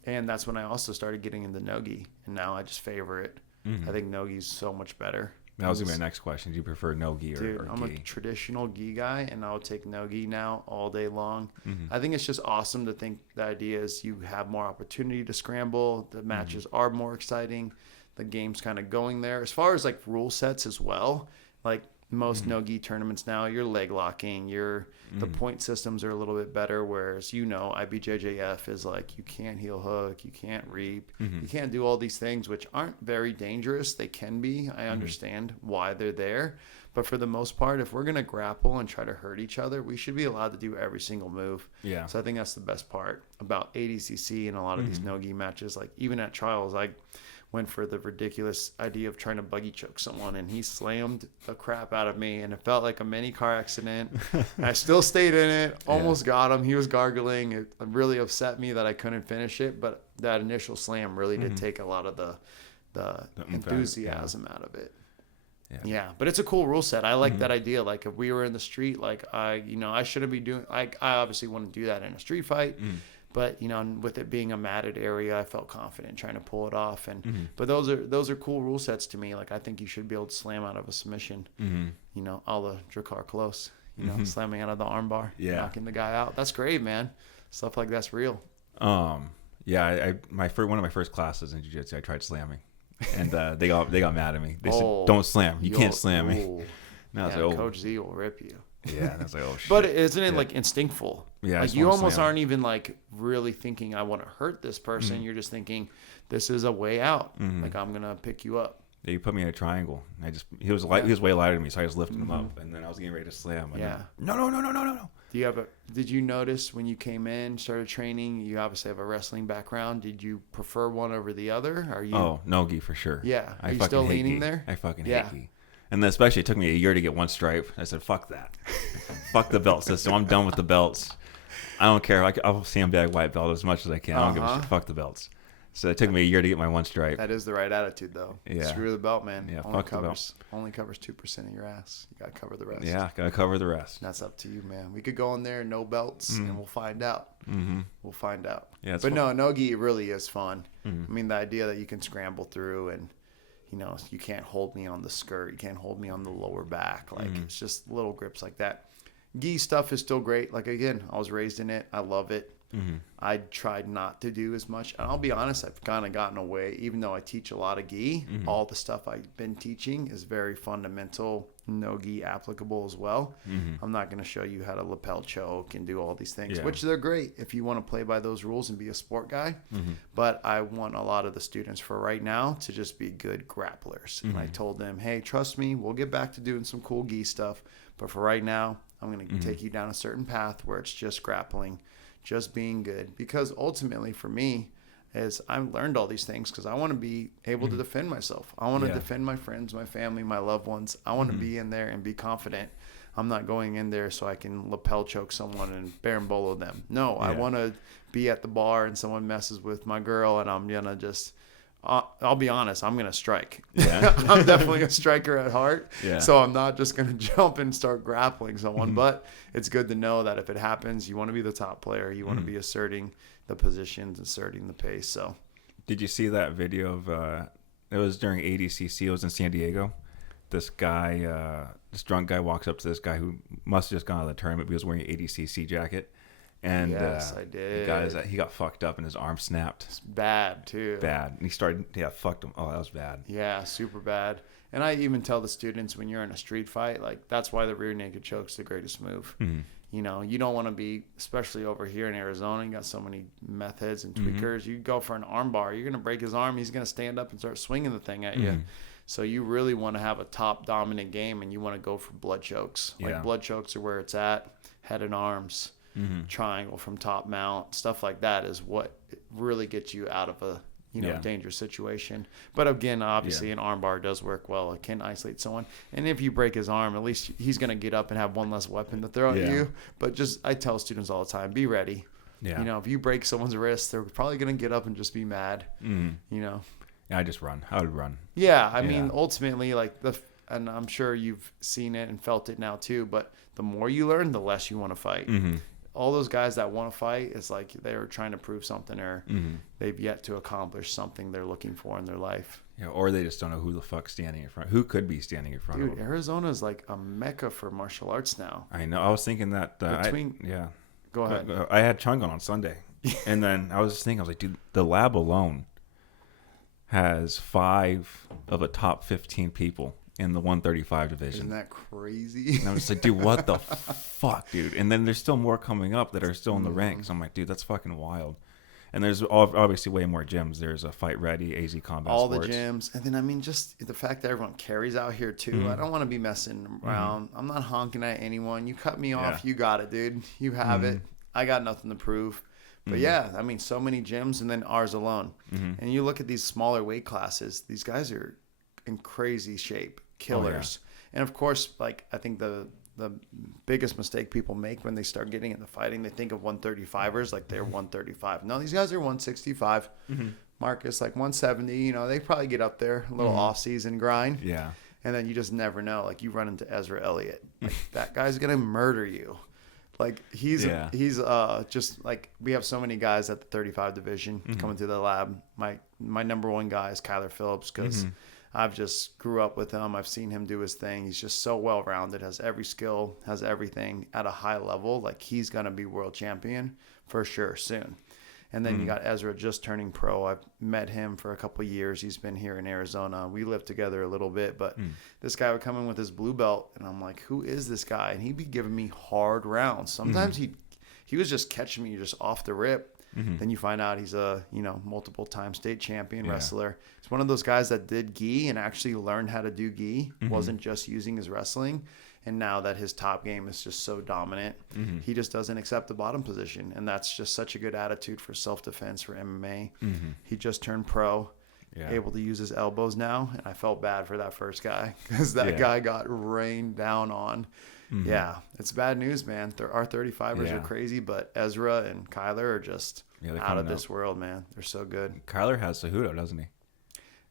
And that's when I also started getting into no-gi, and now I just favor it. I think no-gi's so much better. That was going to be my next question. Do you prefer no-gi or gi? I'm a traditional gi guy, and I'll take no-gi now all day long. I think it's just awesome to think the idea is you have more opportunity to scramble. The matches are more exciting. The game's kind of going there. As far as like rule sets as well, like most no-gi tournaments now, you're leg locking. The point systems are a little bit better, whereas IBJJF is like you can't heel hook, you can't reap, you can't do all these things, which aren't very dangerous. They can be. I understand why they're there. But for the most part, if we're going to grapple and try to hurt each other, we should be allowed to do every single move. Yeah. So I think that's the best part about ADCC and a lot of these no-gi matches. Like even at trials, I went for the ridiculous idea of trying to buggy choke someone, and he slammed the crap out of me, and it felt like a mini car accident. I still stayed in it, almost got him. He was gargling. It really upset me that I couldn't finish it, but that initial slam really did take a lot of the enthusiasm out of it. Yeah, but it's a cool rule set. I like that idea. Like if we were in the street, like I shouldn't be doing. I obviously wouldn't do that in a street fight. But with it being a matted area, I felt confident trying to pull it off. And but those are cool rule sets to me. Like I think you should be able to slam out of a submission. A la Drakkar Close. Slamming out of the armbar, knocking the guy out. That's great, man. Stuff like that's real. One of my first classes in jiu-jitsu, I tried slamming, and they got mad at me. They said, "Don't slam. You can't slam me." And I was like, Coach Z will rip you. Yeah, and I was like, oh shit. But isn't it like instinctful? Yeah, like you almost aren't even like really thinking I want to hurt this person. You're just thinking this is a way out. Like I'm gonna pick you up. Yeah, you put me in a triangle. He was way lighter than me, so I just lifted him up, and then I was getting ready to slam. And no. Did you notice when you came in, started training? You obviously have a wrestling background. Did you prefer one over the other? Are you? Oh, no-gi for sure. Yeah. Are you still leaning there? I fucking hate gi. And then especially it took me a year to get one stripe. I said, fuck that. Fuck the belt system. I'm done with the belts. I don't care. I'll sandbag white belt as much as I can. I don't give a shit. Fuck the belts. So it took me a year to get my one stripe. That is the right attitude, though. Yeah. Screw the belt, man. Yeah, fuck the belt. Only covers 2% of your ass. You got to cover the rest. Yeah, got to cover the rest. And that's up to you, man. We could go in there, no belts, and we'll find out. We'll find out. Yeah, but no, no-gi really is fun. I mean, the idea that you can scramble through and you can't hold me on the skirt. You can't hold me on the lower back. Like, it's just little grips like that. Gi stuff is still great. Like, again, I was raised in it. I love it. I tried not to do as much. And I'll be honest, I've kind of gotten away. Even though I teach a lot of gi, all the stuff I've been teaching is very fundamental, no-gi applicable as well. I'm not going to show you how to lapel choke and do all these things, which they're great if you want to play by those rules and be a sport guy. But I want a lot of the students for right now to just be good grapplers. And I told them, hey, trust me, we'll get back to doing some cool gi stuff. But for right now, I'm going to take you down a certain path where it's just grappling, just being good. Because ultimately for me is I've learned all these things because I want to be able to defend myself. I want to defend my friends, my family, my loved ones. I want to be in there and be confident. I'm not going in there so I can lapel choke someone and berimbolo them. No, I want to be at the bar and someone messes with my girl and I'm going to just... I'll be honest, I'm going to strike. Yeah. I'm definitely a striker at heart. Yeah. So I'm not just going to jump and start grappling someone. But it's good to know that if it happens, you want to be the top player. You want to be asserting the positions, asserting the pace. So, did you see that video of it was during ADCC. It was in San Diego. This guy, this drunk guy walks up to this guy who must have just gone out of the tournament. But he was wearing an ADCC jacket. And yes, I did. He got fucked up and his arm snapped. It's bad, too. Bad. And he started, fucked him. Oh, that was bad. Yeah, super bad. And I even tell the students when you're in a street fight, like, that's why the rear naked choke's the greatest move. You know, you don't want to be, especially over here in Arizona, you got so many meth heads and tweakers. You go for an arm bar, you're going to break his arm. He's going to stand up and start swinging the thing at you. So you really want to have a top dominant game and you want to go for blood chokes. Like, blood chokes are where it's at, head and arms. Triangle from top mount, stuff like that is what really gets you out of a dangerous situation. But again, obviously an arm bar does work well. It can isolate someone. And if you break his arm, at least he's going to get up and have one less weapon to throw at you. But I tell students all the time, be ready. If you break someone's wrist, they're probably going to get up and just be mad. Yeah, I just run. I would run. Yeah, I Yeah. mean, ultimately, like and I'm sure you've seen it and felt it now too. But the more you learn, the less you want to fight. Mm-hmm. All those guys that want to fight, it's like they're trying to prove something, or Mm-hmm. they've yet to accomplish something they're looking for in their life. Yeah, or they just don't know who the fuck's standing in front. Who could be standing in front of Dude, them? Arizona is like a mecca for martial arts now. I know. I was thinking that. Yeah. Go ahead. I had Chungon on Sunday, and then I was just thinking, I was like, dude, the lab alone has 5 of the top 15 people in the 135 division. Isn't that crazy? And I was just like, dude, what the fuck, dude? And then there's still more coming up that are still in the ranks. I'm like, dude, that's fucking wild. And there's obviously way more gyms. There's a Fight Ready, AZ Combat All Sports. the gyms. And then, I mean, just the fact that everyone carries out here, too. Mm-hmm. I don't want to be messing around. I'm not honking at anyone. You cut me off, Yeah. you got it, dude. You have it. I got nothing to prove. But, yeah, I mean, so many gyms, and then ours alone. And you look at these smaller weight classes, these guys are in crazy shape, killers. And, of course, like, I think the biggest mistake people make when they start getting into fighting, they think of 135ers like they're 135. No, these guys are 165. Marcus, like 170. You know, they probably get up there, a little off-season grind. Yeah. And then you just never know. Like, you run into Ezra Elliott. Like, that guy's going to murder you. Like, he's just, like, we have so many guys at the 35 division coming through the lab. My number one guy is Kyler Phillips, because I've just grew up with him. I've seen him do his thing. He's just so well-rounded, has every skill, has everything at a high level. Like, he's going to be world champion for sure soon. And then you got Ezra just turning pro. I've met him for a couple of years. He's been here in Arizona. We lived together a little bit, but this guy would come in with his blue belt, and I'm like, who is this guy? And he'd be giving me hard rounds. Sometimes he was just catching me just off the rip. Then you find out he's a multiple-time state champion wrestler. He's one of those guys that did gi and actually learned how to do gi. Wasn't just using his wrestling. And now that his top game is just so dominant, he just doesn't accept the bottom position. And that's just such a good attitude for self-defense for MMA. He just turned pro, able to use his elbows now. And I felt bad for that first guy, because that guy got rained down on. Yeah, it's bad news, man. Our 35ers are crazy, but Ezra and Kyler are just out of this world, man. They're so good. Kyler has Cejudo, doesn't he?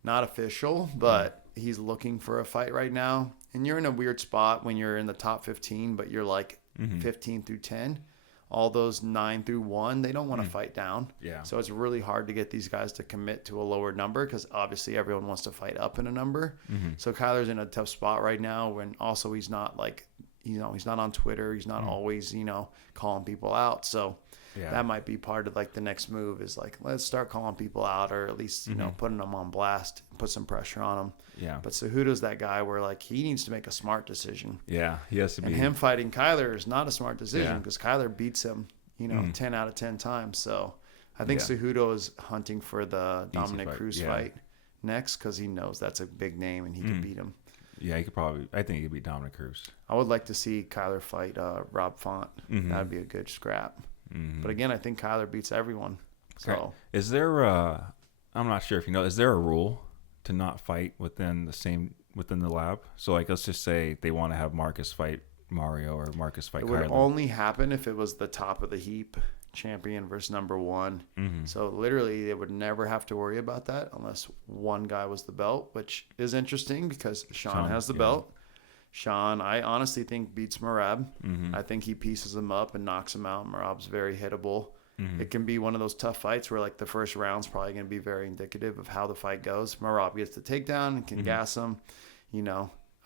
Not official, but he's looking for a fight right now. And you're in a weird spot when you're in the top 15, but you're like 15 through 10. All those 9 through 1, they don't want to fight down. Yeah. So it's really hard to get these guys to commit to a lower number, because obviously everyone wants to fight up in a number. So Kyler's in a tough spot right now, when also he's not like, he's not on Twitter. He's not always, calling people out. So that might be part of like the next move, is like, let's start calling people out, or at least, putting them on blast, put some pressure on them. Yeah. But Cejudo's that guy where like he needs to make a smart decision. Yeah. He has to be. And him fighting Kyler is not a smart decision, because Kyler beats him, 10 out of 10 times. So I think Cejudo is hunting for the Dominic Cruz fight next, because he knows that's a big name and he can beat him. Yeah, I think he could beat Dominic Cruz. I would like to see Kyler fight Rob Font. That would be a good scrap. But again, I think Kyler beats everyone. So is there I'm not sure if you know, is there a rule to not fight within the lab? So like, let's just say they want to have Marcus fight Mario or Marcus fight Kyler. It would only happen if it was the top of the heap champion versus number one. So literally they would never have to worry about that unless one guy was the belt, which is interesting because Sean has the belt. Sean, I honestly think, beats Merab. I think he pieces him up and knocks him out. Merab's very hittable. It can be one of those tough fights where like the first round's probably going to be very indicative of how the fight goes. Merab gets the takedown and can gas him.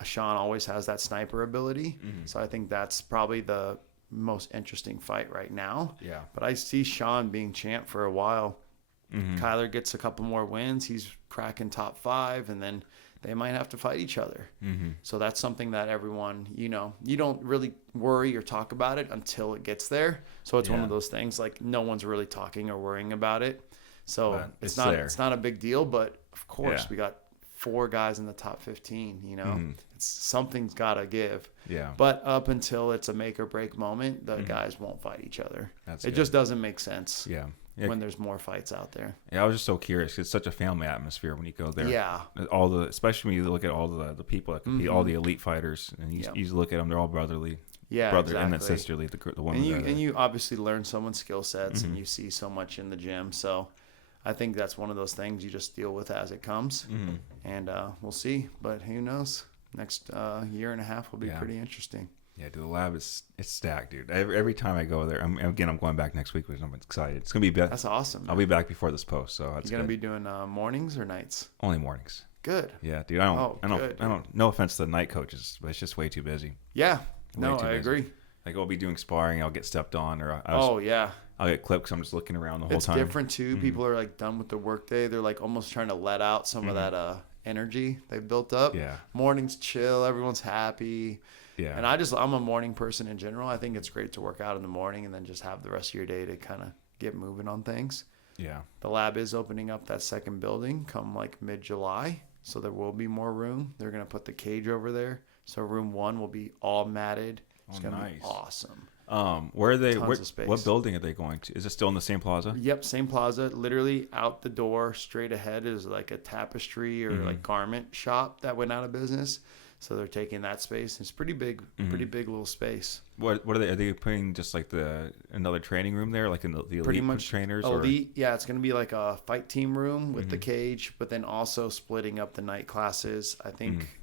Sean always has that sniper ability. So I think that's probably the most interesting fight right now. Yeah. But I see Sean being champ for a while. Kyler gets a couple more wins. He's cracking top 5, and then they might have to fight each other. So that's something that everyone, you don't really worry or talk about it until it gets there. So it's one of those things, like no one's really talking or worrying about it. So it's not a big deal, but of course we got 4 guys in the top 15, it's something's got to give. Yeah. But up until it's a make or break moment, the guys won't fight each other. It just doesn't make sense. Yeah. When there's more fights out there. Yeah, I was just so curious. It's such a family atmosphere when you go there. Yeah. Especially when you look at all the people that compete, all the elite fighters, and you look at them, they're all brotherly. Yeah, brother exactly. And then sisterly. The women. And you obviously learn someone's skill sets, and you see so much in the gym. So I think that's one of those things you just deal with as it comes, and we'll see. But who knows? Next year and a half will be pretty interesting. Yeah, dude, the lab it's stacked, dude. Every time I go there, I'm going back next week, which I'm excited. It's gonna be better. That's awesome. Man. I'll be back before this post, so that's You gonna be doing mornings or nights? Only mornings. Good. Yeah, dude. I don't. No offense to the night coaches, but it's just way too busy. Yeah. No, I agree. Like I'll be doing sparring, I'll get stepped on, or I'll get clipped because I'm just looking around the whole time. It's different too. People are like done with the workday. They're like almost trying to let out some of that energy they've built up. Yeah. Mornings chill. Everyone's happy. Yeah. And I'm a morning person in general. I think it's great to work out in the morning and then just have the rest of your day to kind of get moving on things. Yeah. The lab is opening up that second building come like mid-July. So there will be more room. They're going to put the cage over there. So room 1 will be all matted. It's going to be awesome. Where are they? Tons of space. What building are they going to? Is it still in the same plaza? Yep, same plaza. Literally out the door, straight ahead is like a tapestry or like garment shop that went out of business. So they're taking that space. It's pretty big little space. What are they? Are they putting just like another training room there, like in the elite pretty much trainers? Elite, yeah. It's going to be like a fight team room with the cage, but then also splitting up the night classes. I think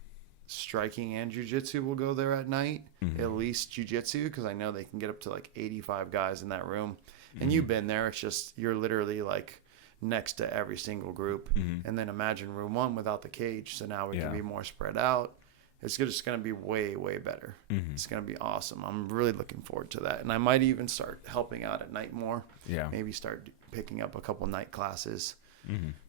striking and jiu-jitsu will go there at night. At least jiu-jitsu, because I know they can get up to like 85 guys in that room. And you've been there. It's just you're literally like next to every single group. And then imagine room 1 without the cage. So now we can be more spread out. It's just going to be way, way better. It's going to be awesome. I'm really looking forward to that. And I might even start helping out at night more. Yeah. Maybe start picking up a couple night classes.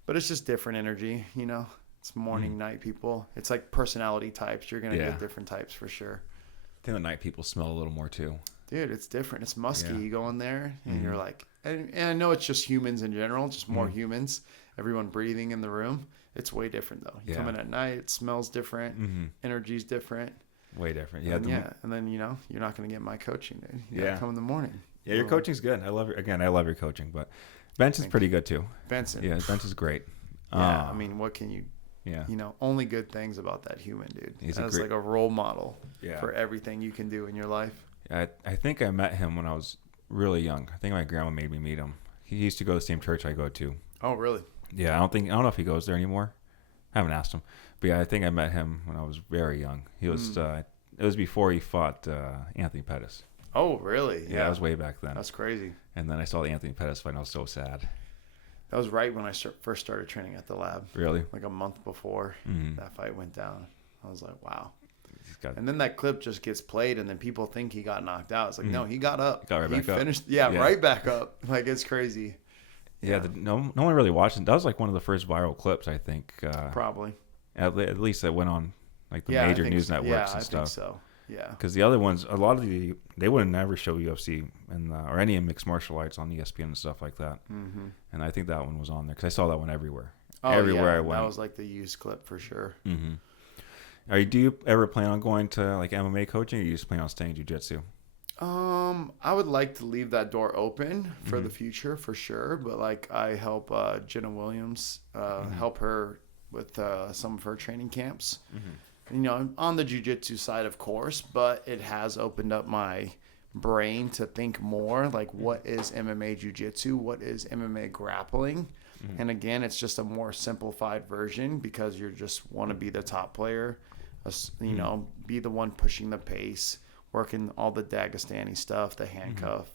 But it's just different energy, you know. It's morning, night people. It's like personality types. You're going to get different types for sure. I think the night people smell a little more too. Dude, it's different. It's musky. You go in there and you're like, and I know it's just humans in general, just more humans, everyone breathing in the room. It's way different though. You come in at night, it smells different, energy's different. Way different. Yeah. And then, you know, you're not going to get my coaching, dude. You gotta come in the morning. Yeah, your coaching's good. I love your coaching, but Benson's pretty good too. Benson. Yeah, Benson's great. Yeah, I mean, what can you you know, only good things about that human, dude. That's like a role model for everything you can do in your life. I think I met him when I was really young. I think my grandma made me meet him. He used to go to the same church I go to. Oh, really? Yeah, I don't know if he goes there anymore. I haven't asked him. But yeah, I think I met him when I was very young. He was it was before he fought Anthony Pettis. Oh, really? Yeah, it was way back then. That's crazy. And then I saw the Anthony Pettis fight and I was so sad. That was right when I first started training at the lab. Really? Like a month before that fight went down. I was like, wow. And then that clip just gets played, and then people think he got knocked out. It's like, no, he got up. He finished. Yeah, right back up. Like, it's crazy. Yeah, no one really watched it. That was like one of the first viral clips, I think. Probably. At least that went on like the major news networks and stuff. Yeah, I think so. Yeah. Because the other ones, a lot of they would never show UFC or any mixed martial arts on ESPN and stuff like that. And I think that one was on there because I saw that one everywhere. Everywhere I went. That was like the used clip for sure. Do you ever plan on going to like MMA coaching, or you just plan on staying jiu-jitsu? I would like to leave that door open for the future for sure. But like I help Jenna Williams, help her with some of her training camps. You know, on the jiu-jitsu side, of course, but it has opened up my brain to think more like what is MMA jiu-jitsu, what is MMA grappling. And again, it's just a more simplified version because you just want to be the top player, you know, be the one pushing the pace, working all the Dagestani stuff, the handcuff,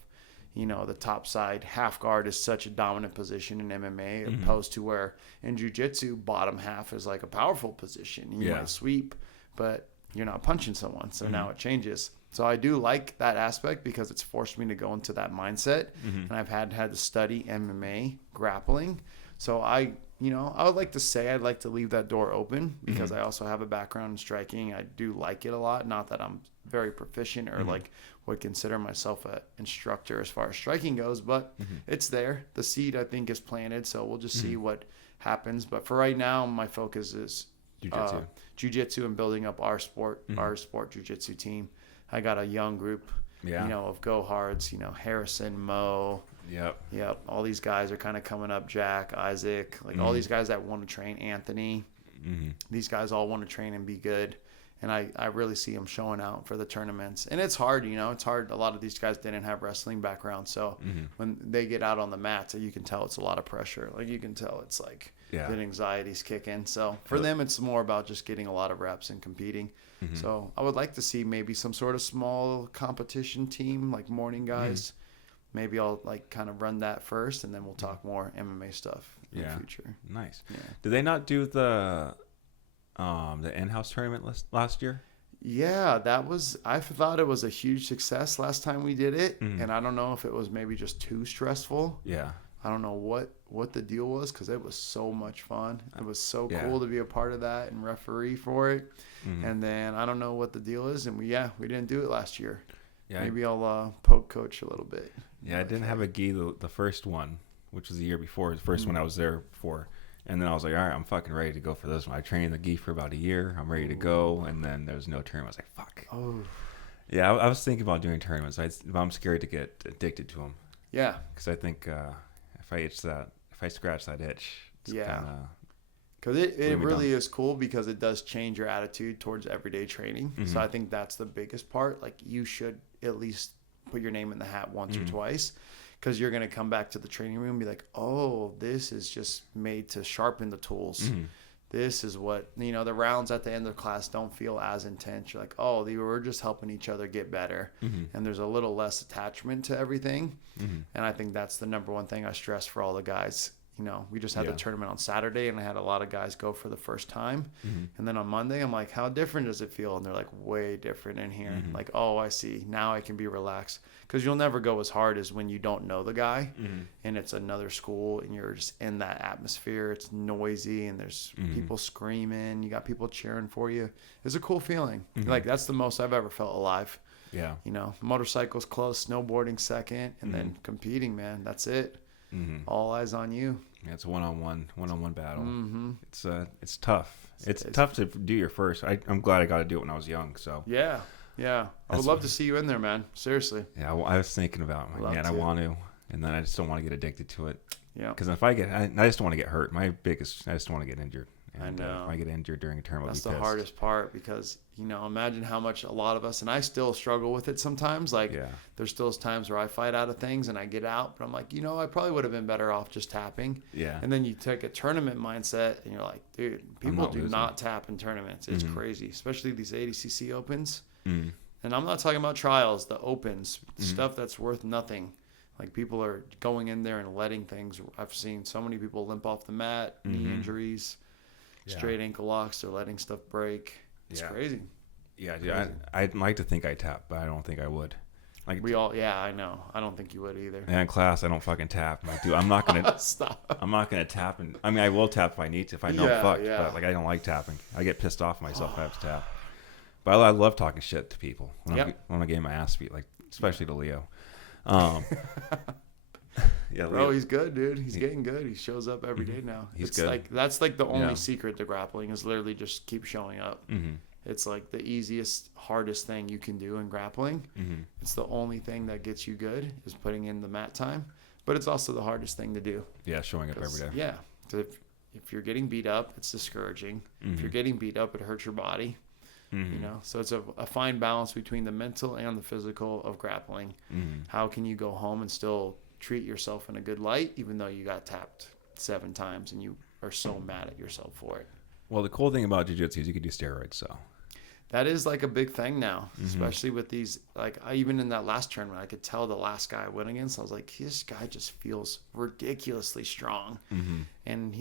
you know, the top side. Half guard is such a dominant position in MMA opposed to where in jiu-jitsu, bottom half is like a powerful position. You might sweep, but you're not punching someone. So now it changes. So I do like that aspect because it's forced me to go into that mindset. And I've had to study MMA grappling. So I would like to say I'd like to leave that door open because I also have a background in striking. I do like it a lot. Not that I'm very proficient or like would consider myself an instructor as far as striking goes, but it's there. The seed I think is planted. So we'll just see what happens. But for right now, my focus is jiu-jitsu and building up our sport jiu-jitsu team. I got a young group, you know, of go-hards, you know, Harrison, Mo. Yep. All these guys are kind of coming up. Jack, Isaac, like all these guys that want to train. Anthony. These guys all want to train and be good. And I really see them showing out for the tournaments. And it's hard, you know. It's hard. A lot of these guys didn't have wrestling background. So when they get out on the mat, you can tell it's a lot of pressure. Like, you can tell it's like the anxiety's kicking. So for them, it's more about just getting a lot of reps and competing. So I would like to see maybe some sort of small competition team, like morning guys. Maybe I'll like kind of run that first, and then we'll talk more MMA stuff in the future. Nice. Yeah. Did they not do the in-house tournament last year? Yeah, I thought it was a huge success last time we did it, and I don't know if it was maybe just too stressful. Yeah. I don't know what the deal was, because it was so much fun. It was so cool to be a part of that and referee for it. And then I don't know what the deal is, and we didn't do it last year. Yeah. Maybe I'll poke coach a little bit. Yeah, I didn't have a gi the first one, which was the year before. The first one I was there for. And then I was like, all right, I'm fucking ready to go for this one. I trained the gi for about a year. I'm ready to go. And then there was no tournament. I was like, fuck. Oh. Yeah, I was thinking about doing tournaments. I'm scared to get addicted to them. Yeah. Because I think if I scratch that itch, it's kind of... Because it really is cool, because it does change your attitude towards everyday training. So I think that's the biggest part. Like, you should at least put your name in the hat once or twice. Because you're going to come back to the training room and be like, oh, this is just made to sharpen the tools. This is what, the rounds at the end of class don't feel as intense. You're like, oh, we're just helping each other get better. And there's a little less attachment to everything. And I think that's the number one thing I stress for all the guys. We just had the tournament on Saturday, and I had a lot of guys go for the first time. And then on Monday, I'm like, how different does it feel? And they're like, way different in here. Like, oh, I see. Now I can be relaxed. Because you'll never go as hard as when you don't know the guy, and it's another school, and you're just in that atmosphere. It's noisy, and there's people screaming. You got people cheering for you. It's a cool feeling. Like, that's the most I've ever felt alive. Yeah. Motorcycles close, snowboarding second, and then competing, man. That's it. All eyes on you. Yeah, it's a one-on-one battle. It's tough. It's tough to do your first. I'm glad I got to do it when I was young. So yeah. I would love to see you in there, man. Seriously. Yeah, I was thinking about it. Man, I want to, and then I just don't want to get addicted to it. Yeah. Because if I just don't want to get hurt. I just don't want to get injured. And, I know. If I get injured during a tournament, that's the hardest part, because imagine how much a lot of us, and I still struggle with it sometimes. Like, there's still times where I fight out of things and I get out, but I'm like, I probably would have been better off just tapping. Yeah. And then you take a tournament mindset, and you're like, dude, people do not tap in tournaments. It's crazy, especially these ADCC opens. And I'm not talking about trials, the opens, stuff that's worth nothing. Like, people are going in there and letting things. I've seen so many people limp off the mat, knee injuries. Straight ankle locks, they're letting stuff break. It's crazy. Yeah, dude, I'd like to think I tap, but I don't think I would. Like, I know. I don't think you would either. And in class, I don't fucking tap. Like, dude, I'm not gonna stop. I'm not gonna tap, and I mean, I will tap if I need to, if I know fucked. But like, I don't like tapping. I get pissed off myself if I have to tap. But I love talking shit to people when I'm getting my ass beat, like especially to Leo. Yeah, bro, he's good, dude. He's getting good. He shows up every day now. It's good. Like, that's like the only secret to grappling, is literally just keep showing up. It's like the easiest, hardest thing you can do in grappling. It's the only thing that gets you good, is putting in the mat time. But it's also the hardest thing to do. Yeah, showing up every day. Yeah. So if you're getting beat up, it's discouraging. If you're getting beat up, it hurts your body. So it's a fine balance between the mental and the physical of grappling. How can you go home and still treat yourself in a good light, even though you got tapped 7 times and you are so mad at yourself for it? Well, the cool thing about jiu-jitsu is you can do steroids, so that is like a big thing now, especially with these. Like, even in that last tournament, I could tell the last guy I went against, I was like, this guy just feels ridiculously strong. And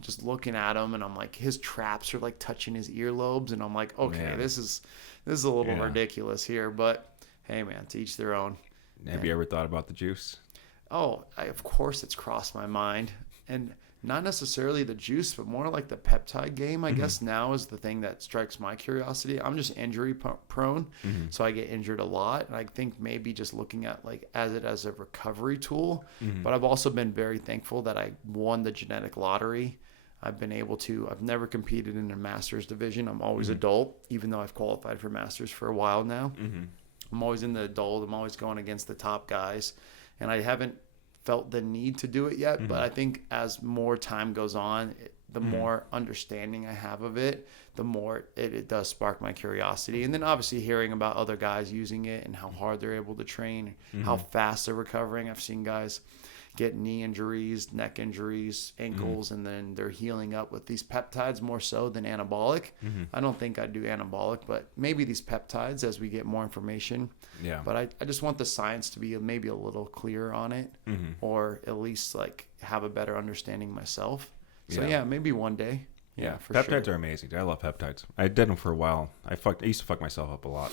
just looking at him, and I'm like, his traps are like touching his earlobes, and I'm like, okay, this is a little ridiculous here, but hey, man, to each their own. Have you ever thought about the juice? Oh, of course it's crossed my mind. And not necessarily the juice, but more like the peptide game, I guess, now is the thing that strikes my curiosity. I'm just injury prone, so I get injured a lot. And I think maybe just looking at as a recovery tool. But I've also been very thankful that I won the genetic lottery. I've never competed in a master's division. I'm always adult, even though I've qualified for masters for a while now. I'm always in the adult. I'm always going against the top guys. And I haven't felt the need to do it yet, but I think as more time goes on, the more understanding I have of it, the more it does spark my curiosity. And then obviously hearing about other guys using it and how hard they're able to train, how fast they're recovering. I've seen guys get knee injuries, neck injuries, ankles, and then they're healing up with these peptides more so than anabolic. I don't think I'd do anabolic, but maybe these peptides as we get more information. Yeah. But I just want the science to be maybe a little clearer on it, or at least like have a better understanding myself. So yeah, maybe one day. Yeah, for peptides sure. are amazing, dude. I love peptides. I did them for a while. I used to fuck myself up a lot.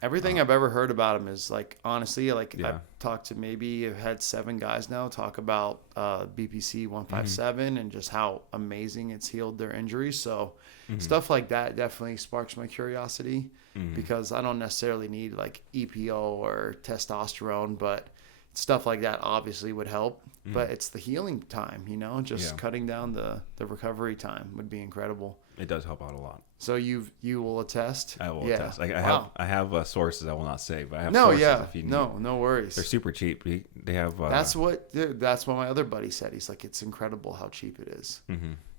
Everything I've ever heard about them is like, honestly, like I've talked to I've had 7 guys now talk about BPC 157 and just how amazing it's healed their injuries. So stuff like that definitely sparks my curiosity because I don't necessarily need like EPO or testosterone, but stuff like that obviously would help. But it's the healing time, just cutting down the recovery time would be incredible. It does help out a lot. So you will attest? I will attest. I have sources I will not say, but I have No, sources yeah. if you need. No worries. They're super cheap. They have. That's what my other buddy said. He's like, it's incredible how cheap it is.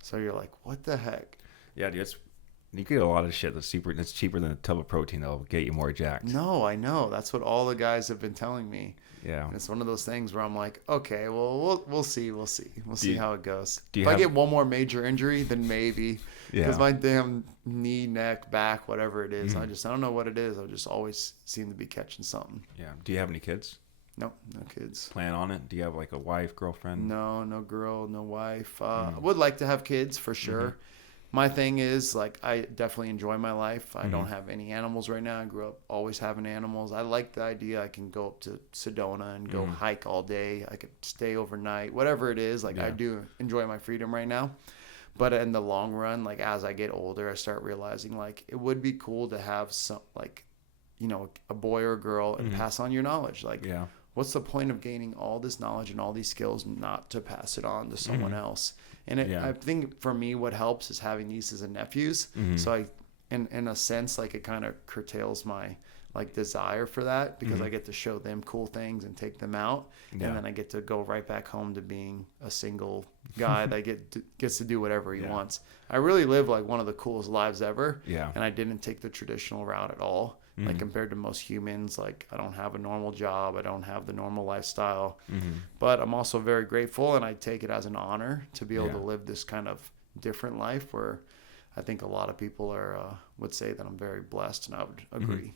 So you're like, what the heck? Yeah, dude. You get a lot of shit that's cheaper than a tub of protein that'll get you more jacked. No, I know. That's what all the guys have been telling me. Yeah. And it's one of those things where I'm like, okay, well, we'll see. We'll see how it goes. If I get one more major injury, then maybe. Yeah. Because my damn knee, neck, back, whatever it is, I don't know what it is. I just always seem to be catching something. Yeah. Do you have any kids? Nope, no kids. Plan on it? Do you have like a wife, girlfriend? No girl, no wife. I would like to have kids for sure. My thing is, like, I definitely enjoy my life. I don't have any animals right now. I grew up always having animals. I like the idea I can go up to Sedona and go hike all day. I could stay overnight, whatever it is. Like, I do enjoy my freedom right now. But in the long run, like, as I get older, I start realizing, like, it would be cool to have some, like, a boy or a girl and pass on your knowledge. Like, what's the point of gaining all this knowledge and all these skills not to pass it on to someone else? And I think for me, what helps is having nieces and nephews. So in a sense, like, it kind of curtails my like desire for that because I get to show them cool things and take them out. And then I get to go right back home to being a single guy that gets to do whatever he wants. I really live like one of the coolest lives ever. Yeah. And I didn't take the traditional route at all. Like, compared to most humans, like, I don't have a normal job. I don't have the normal lifestyle. But I'm also very grateful, and I take it as an honor to be able to live this kind of different life where I think a lot of people would say that I'm very blessed, and I would agree,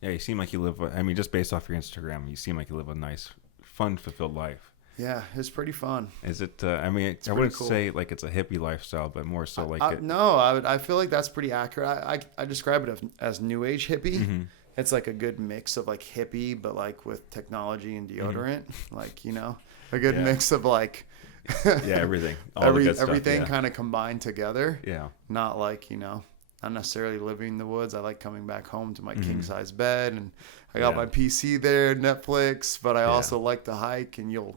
Yeah, you seem like you live, just based off your Instagram, you seem like you live a nice, fun, fulfilled life. Yeah, it's pretty fun. Is it? I wouldn't say like it's a hippie lifestyle, but more so like no. I feel like that's pretty accurate. I describe it as new age hippie. It's like a good mix of like hippie, but like with technology and deodorant. Like a good mix of like everything, everything kind of combined together. Yeah, not like not necessarily living in the woods. I like coming back home to my king size bed, and I got my PC there, Netflix. But I also like to hike, and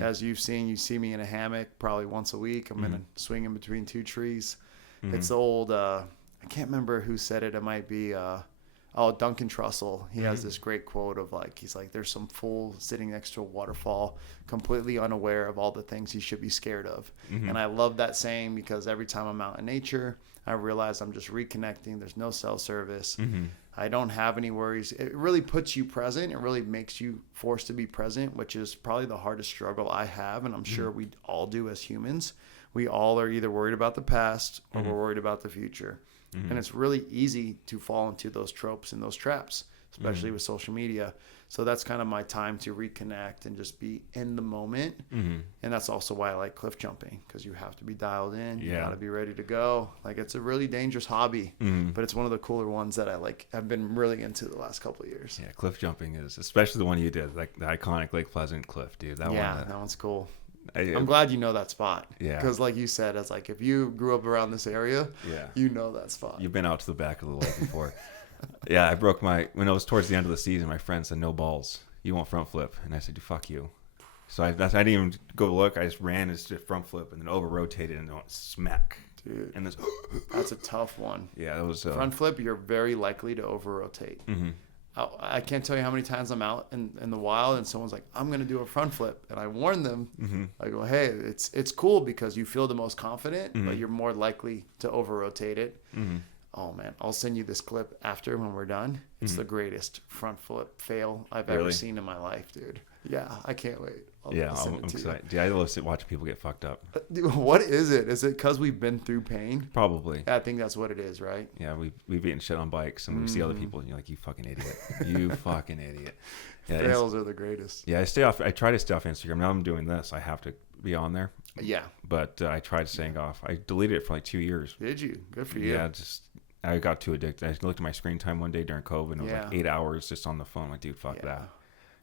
as you've seen, you see me in a hammock probably once a week. I'm in a swing in between 2 trees. It's old. I can't remember who said it. It might be Duncan Trussell. He has this great quote of like, he's like, there's some fool sitting next to a waterfall, completely unaware of all the things he should be scared of. And I love that saying because every time I'm out in nature, I realize I'm just reconnecting. There's no cell service. I don't have any worries. It really puts you present. It really makes you forced to be present, which is probably the hardest struggle I have. And I'm sure we all do as humans. We all are either worried about the past or we're worried about the future. And it's really easy to fall into those tropes and those traps, especially with social media. So that's kind of my time to reconnect and just be in the moment. And that's also why I like cliff jumping, because you have to be dialed in. You got to be ready to go. Like, it's a really dangerous hobby, but it's one of the cooler ones that I've been really into the last couple of years. Yeah, cliff jumping is, especially the one you did, like the iconic Lake Pleasant cliff, dude. That one's cool. I'm glad you know that spot. Yeah. Because like you said, it's like if you grew up around this area, you know that spot. You've been out to the back of the lake before. Yeah, I broke when it was towards the end of the season, my friend said, no balls. You won't front flip. And I said, fuck you. So I didn't even go look. I just ran and just front flip and then over rotated and went smack. Dude. And this, that's a tough one. Yeah, that was... front flip, you're very likely to over rotate. I can't tell you how many times I'm out in the wild and someone's like, I'm going to do a front flip. And I warn them, I go, hey, it's cool because you feel the most confident, but you're more likely to over rotate it. Oh man, I'll send you this clip after when we're done. It's the greatest front flip fail I've ever seen in my life, dude. Yeah, I can't wait. I'm excited. Dude, I love watching people get fucked up. Dude, what is it? Is it because we've been through pain? Probably. I think that's what it is, right? Yeah, we've eaten shit on bikes, and we see other people, and you're like, you fucking idiot. You fucking idiot. Yeah, fails are the greatest. Yeah, I try to stay off Instagram. Now I'm doing this. I have to be on there. Yeah. But I tried staying off. I deleted it for like 2 years. Did you? Good for you. Yeah, I got too addicted. I looked at my screen time one day during COVID, and it was like 8 hours just on the phone. I'm like, dude, fuck that.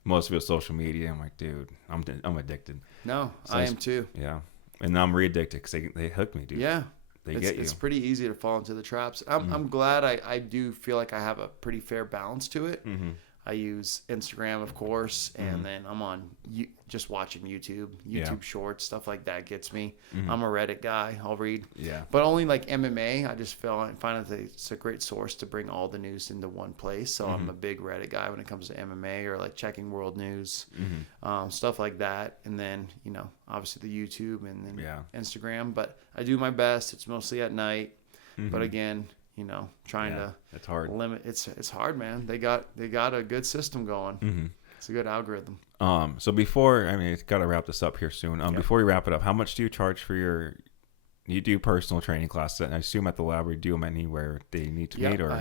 Most of it was social media. I'm like, dude, I'm addicted. No, so I am too. Yeah, and now I'm re-addicted because they hook me, dude. Yeah, they get you. It's pretty easy to fall into the traps. I'm glad I do feel like I have a pretty fair balance to it. I use Instagram, of course, and then I'm on just watching YouTube Shorts, stuff like that gets me. I'm a Reddit guy. I'll read. Yeah. But only like MMA. I just find that it's a great source to bring all the news into one place. So I'm a big Reddit guy when it comes to MMA or like checking world news, stuff like that. And then, obviously the YouTube and then Instagram. But I do my best. It's mostly at night. But again, trying to it's hard. limit. It's hard, man. They got a good system going. It's a good algorithm. So before, it's got to wrap this up here soon. Before we wrap it up, how much do you charge for you do personal training classes? And I assume at the lab or do them anywhere they need to meet? Or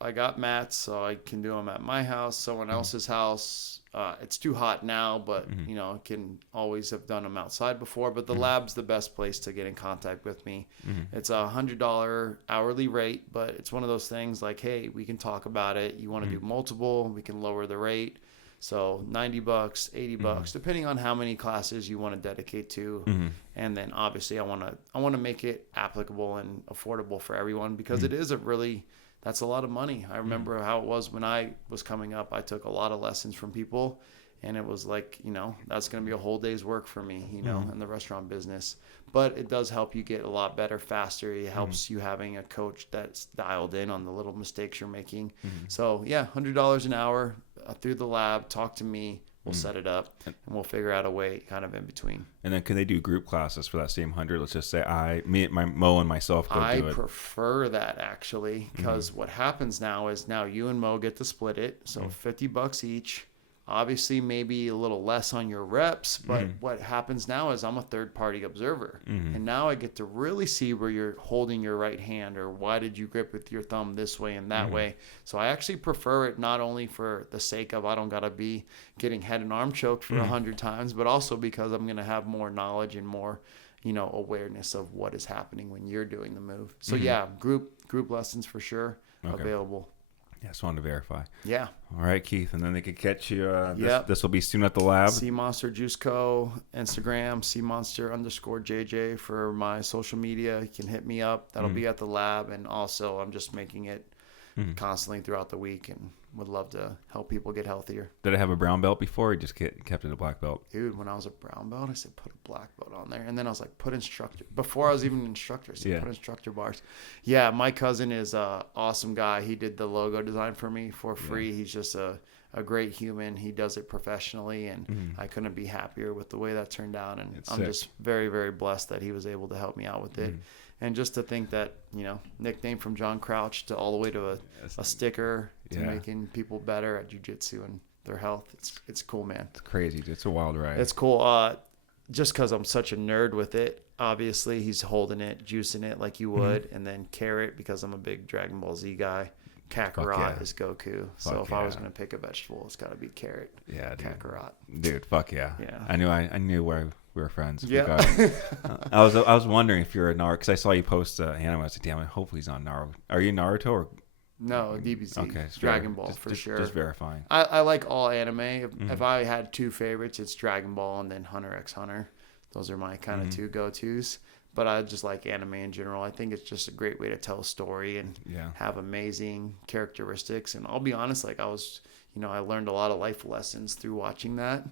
I got mats, so I can do them at my house, someone else's house. It's too hot now, but I can always have done them outside before. But the lab's the best place to get in contact with me. It's a $100 hourly rate, but it's one of those things like, hey, we can talk about it. You want to do multiple, we can lower the rate. So $90, $80, depending on how many classes you want to dedicate to. And then obviously I want to make it applicable and affordable for everyone because it is that's a lot of money. I remember how it was when I was coming up. I took a lot of lessons from people and it was like, that's going to be a whole day's work for me, in the restaurant business. But it does help you get a lot better faster. It helps you having a coach that's dialed in on the little mistakes you're making. So yeah, $100 an hour through the lab. Talk to me. We'll set it up and we'll figure out a way kind of in between. And then can they do group classes for that same 100? Let's just say Mo and myself go do it. I prefer that actually because what happens now is you and Mo get to split it. So $50 each. Obviously, maybe a little less on your reps, but what happens now is I'm a third-party observer, and now I get to really see where you're holding your right hand or why did you grip with your thumb this way and that way. So I actually prefer it not only for the sake of I don't got to be getting head and arm choked for 100 times, but also because I'm going to have more knowledge and more, awareness of what is happening when you're doing the move. So yeah, group lessons for sure available. Yeah, just wanted to verify. Yeah. All right, Keith. And then they could catch you. This will be soon at the lab. Sea Monster Juice Co. Instagram, _JJ for my social media. You can hit me up. That'll be at the lab. And also, I'm just making it constantly throughout the week and would love to help people get healthier. Did it have a brown belt before or just kept it a black belt? Dude, when I was a brown belt, I said put a black belt on there. And then I was like, put instructor. Before I was even an instructor, I said put instructor bars. Yeah, my cousin is an awesome guy. He did the logo design for me for free. Yeah. He's just a great human. He does it professionally, and I couldn't be happier with the way that turned out. And I'm just very, very blessed that he was able to help me out with it. And just to think that, nickname from John Crouch to all the way to a sticker to making people better at jiu-jitsu and their health. It's cool, man. It's crazy. It's a wild ride. It's cool. Just because I'm such a nerd with it, obviously he's holding it, juicing it like you would. And then carrot, because I'm a big Dragon Ball Z guy. Kakarot is Goku. So if I was going to pick a vegetable, it's got to be carrot. Yeah, dude. Kakarot. Dude, fuck yeah. Yeah. I knew where we were friends. Yeah. I was wondering if you're a Naruto, because I saw you post anime. I was like, damn, hopefully he's on Naruto. Are you Naruto or? No, DBZ. Okay. Dragon Ball for sure. Just verifying. I like all anime. If I had two favorites, it's Dragon Ball and then Hunter x Hunter. Those are my kind of two go-tos. But I just like anime in general. I think it's just a great way to tell a story and have amazing characteristics. And I'll be honest, like I learned a lot of life lessons through watching that,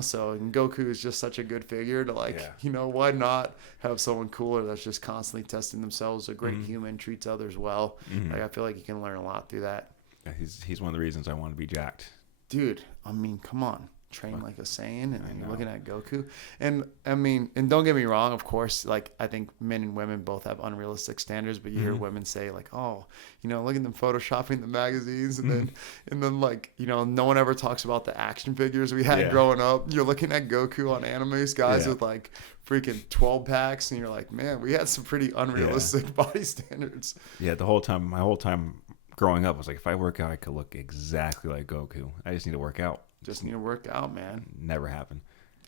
so and Goku is just such a good figure to why not have someone cooler that's just constantly testing themselves, a great human, treats others well. Like I feel like you can learn a lot through that. He's one of the reasons I want to be jacked. Dude, I mean, come on. Train like a Saiyan, and you're looking at Goku. And I mean, and don't get me wrong, of course, like I think men and women both have unrealistic standards, but you hear women say like, oh, you know, look at them photoshopping the magazines, and then like, you know, no one ever talks about the action figures we had growing up. You're looking at Goku on animes, guys with like freaking 12 packs, and you're like, man, we had some pretty unrealistic body standards. Yeah, my whole time growing up was like, if I work out, I could look exactly like Goku. I just need to work out. Just need to work out, man. Never happened.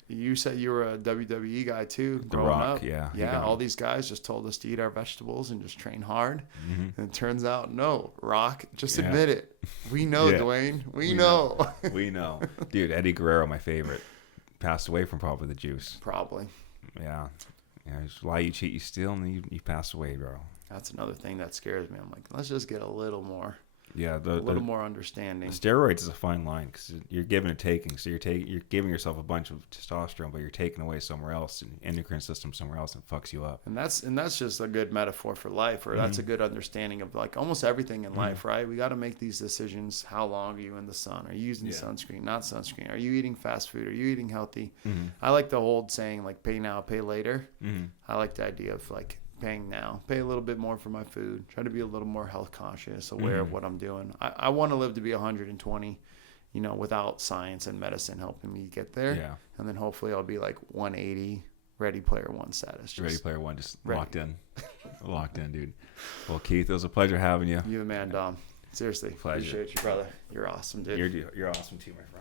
You said you were a WWE guy too, The growing Rock, up. yeah. Yeah, all these guys just told us to eat our vegetables and just train hard. And it turns out, no, Rock, just admit it. We know, Dwayne. We know. We know. Dude, Eddie Guerrero, my favorite, passed away from probably the juice. Probably. Yeah. Just lie, you cheat, you steal, and then you pass away, bro. That's another thing that scares me. I'm like, let's just get a little more. Yeah, a little more understanding. Steroids is a fine line because you're giving and taking. So you're giving yourself a bunch of testosterone, but you're taking away somewhere else, and endocrine system somewhere else, and fucks you up. And that's just a good metaphor for life, or that's a good understanding of like almost everything in life, right? We got to make these decisions. How long are you in the sun? Are you using sunscreen? Not sunscreen. Are you eating fast food? Are you eating healthy? I like the old saying like pay now, pay later. I like the idea of like paying now, pay a little bit more for my food, try to be a little more health conscious, aware of what I'm doing. I want to live to be 120, you know, without science and medicine helping me get there. Yeah. And then hopefully I'll be like 180, Ready Player One status. Ready Player One, just ready. Locked in, dude. Well, Keith, it was a pleasure having you. You the man, Dom. Seriously, Pleasure. appreciate you, brother. You're awesome, dude. You're awesome too, my friend.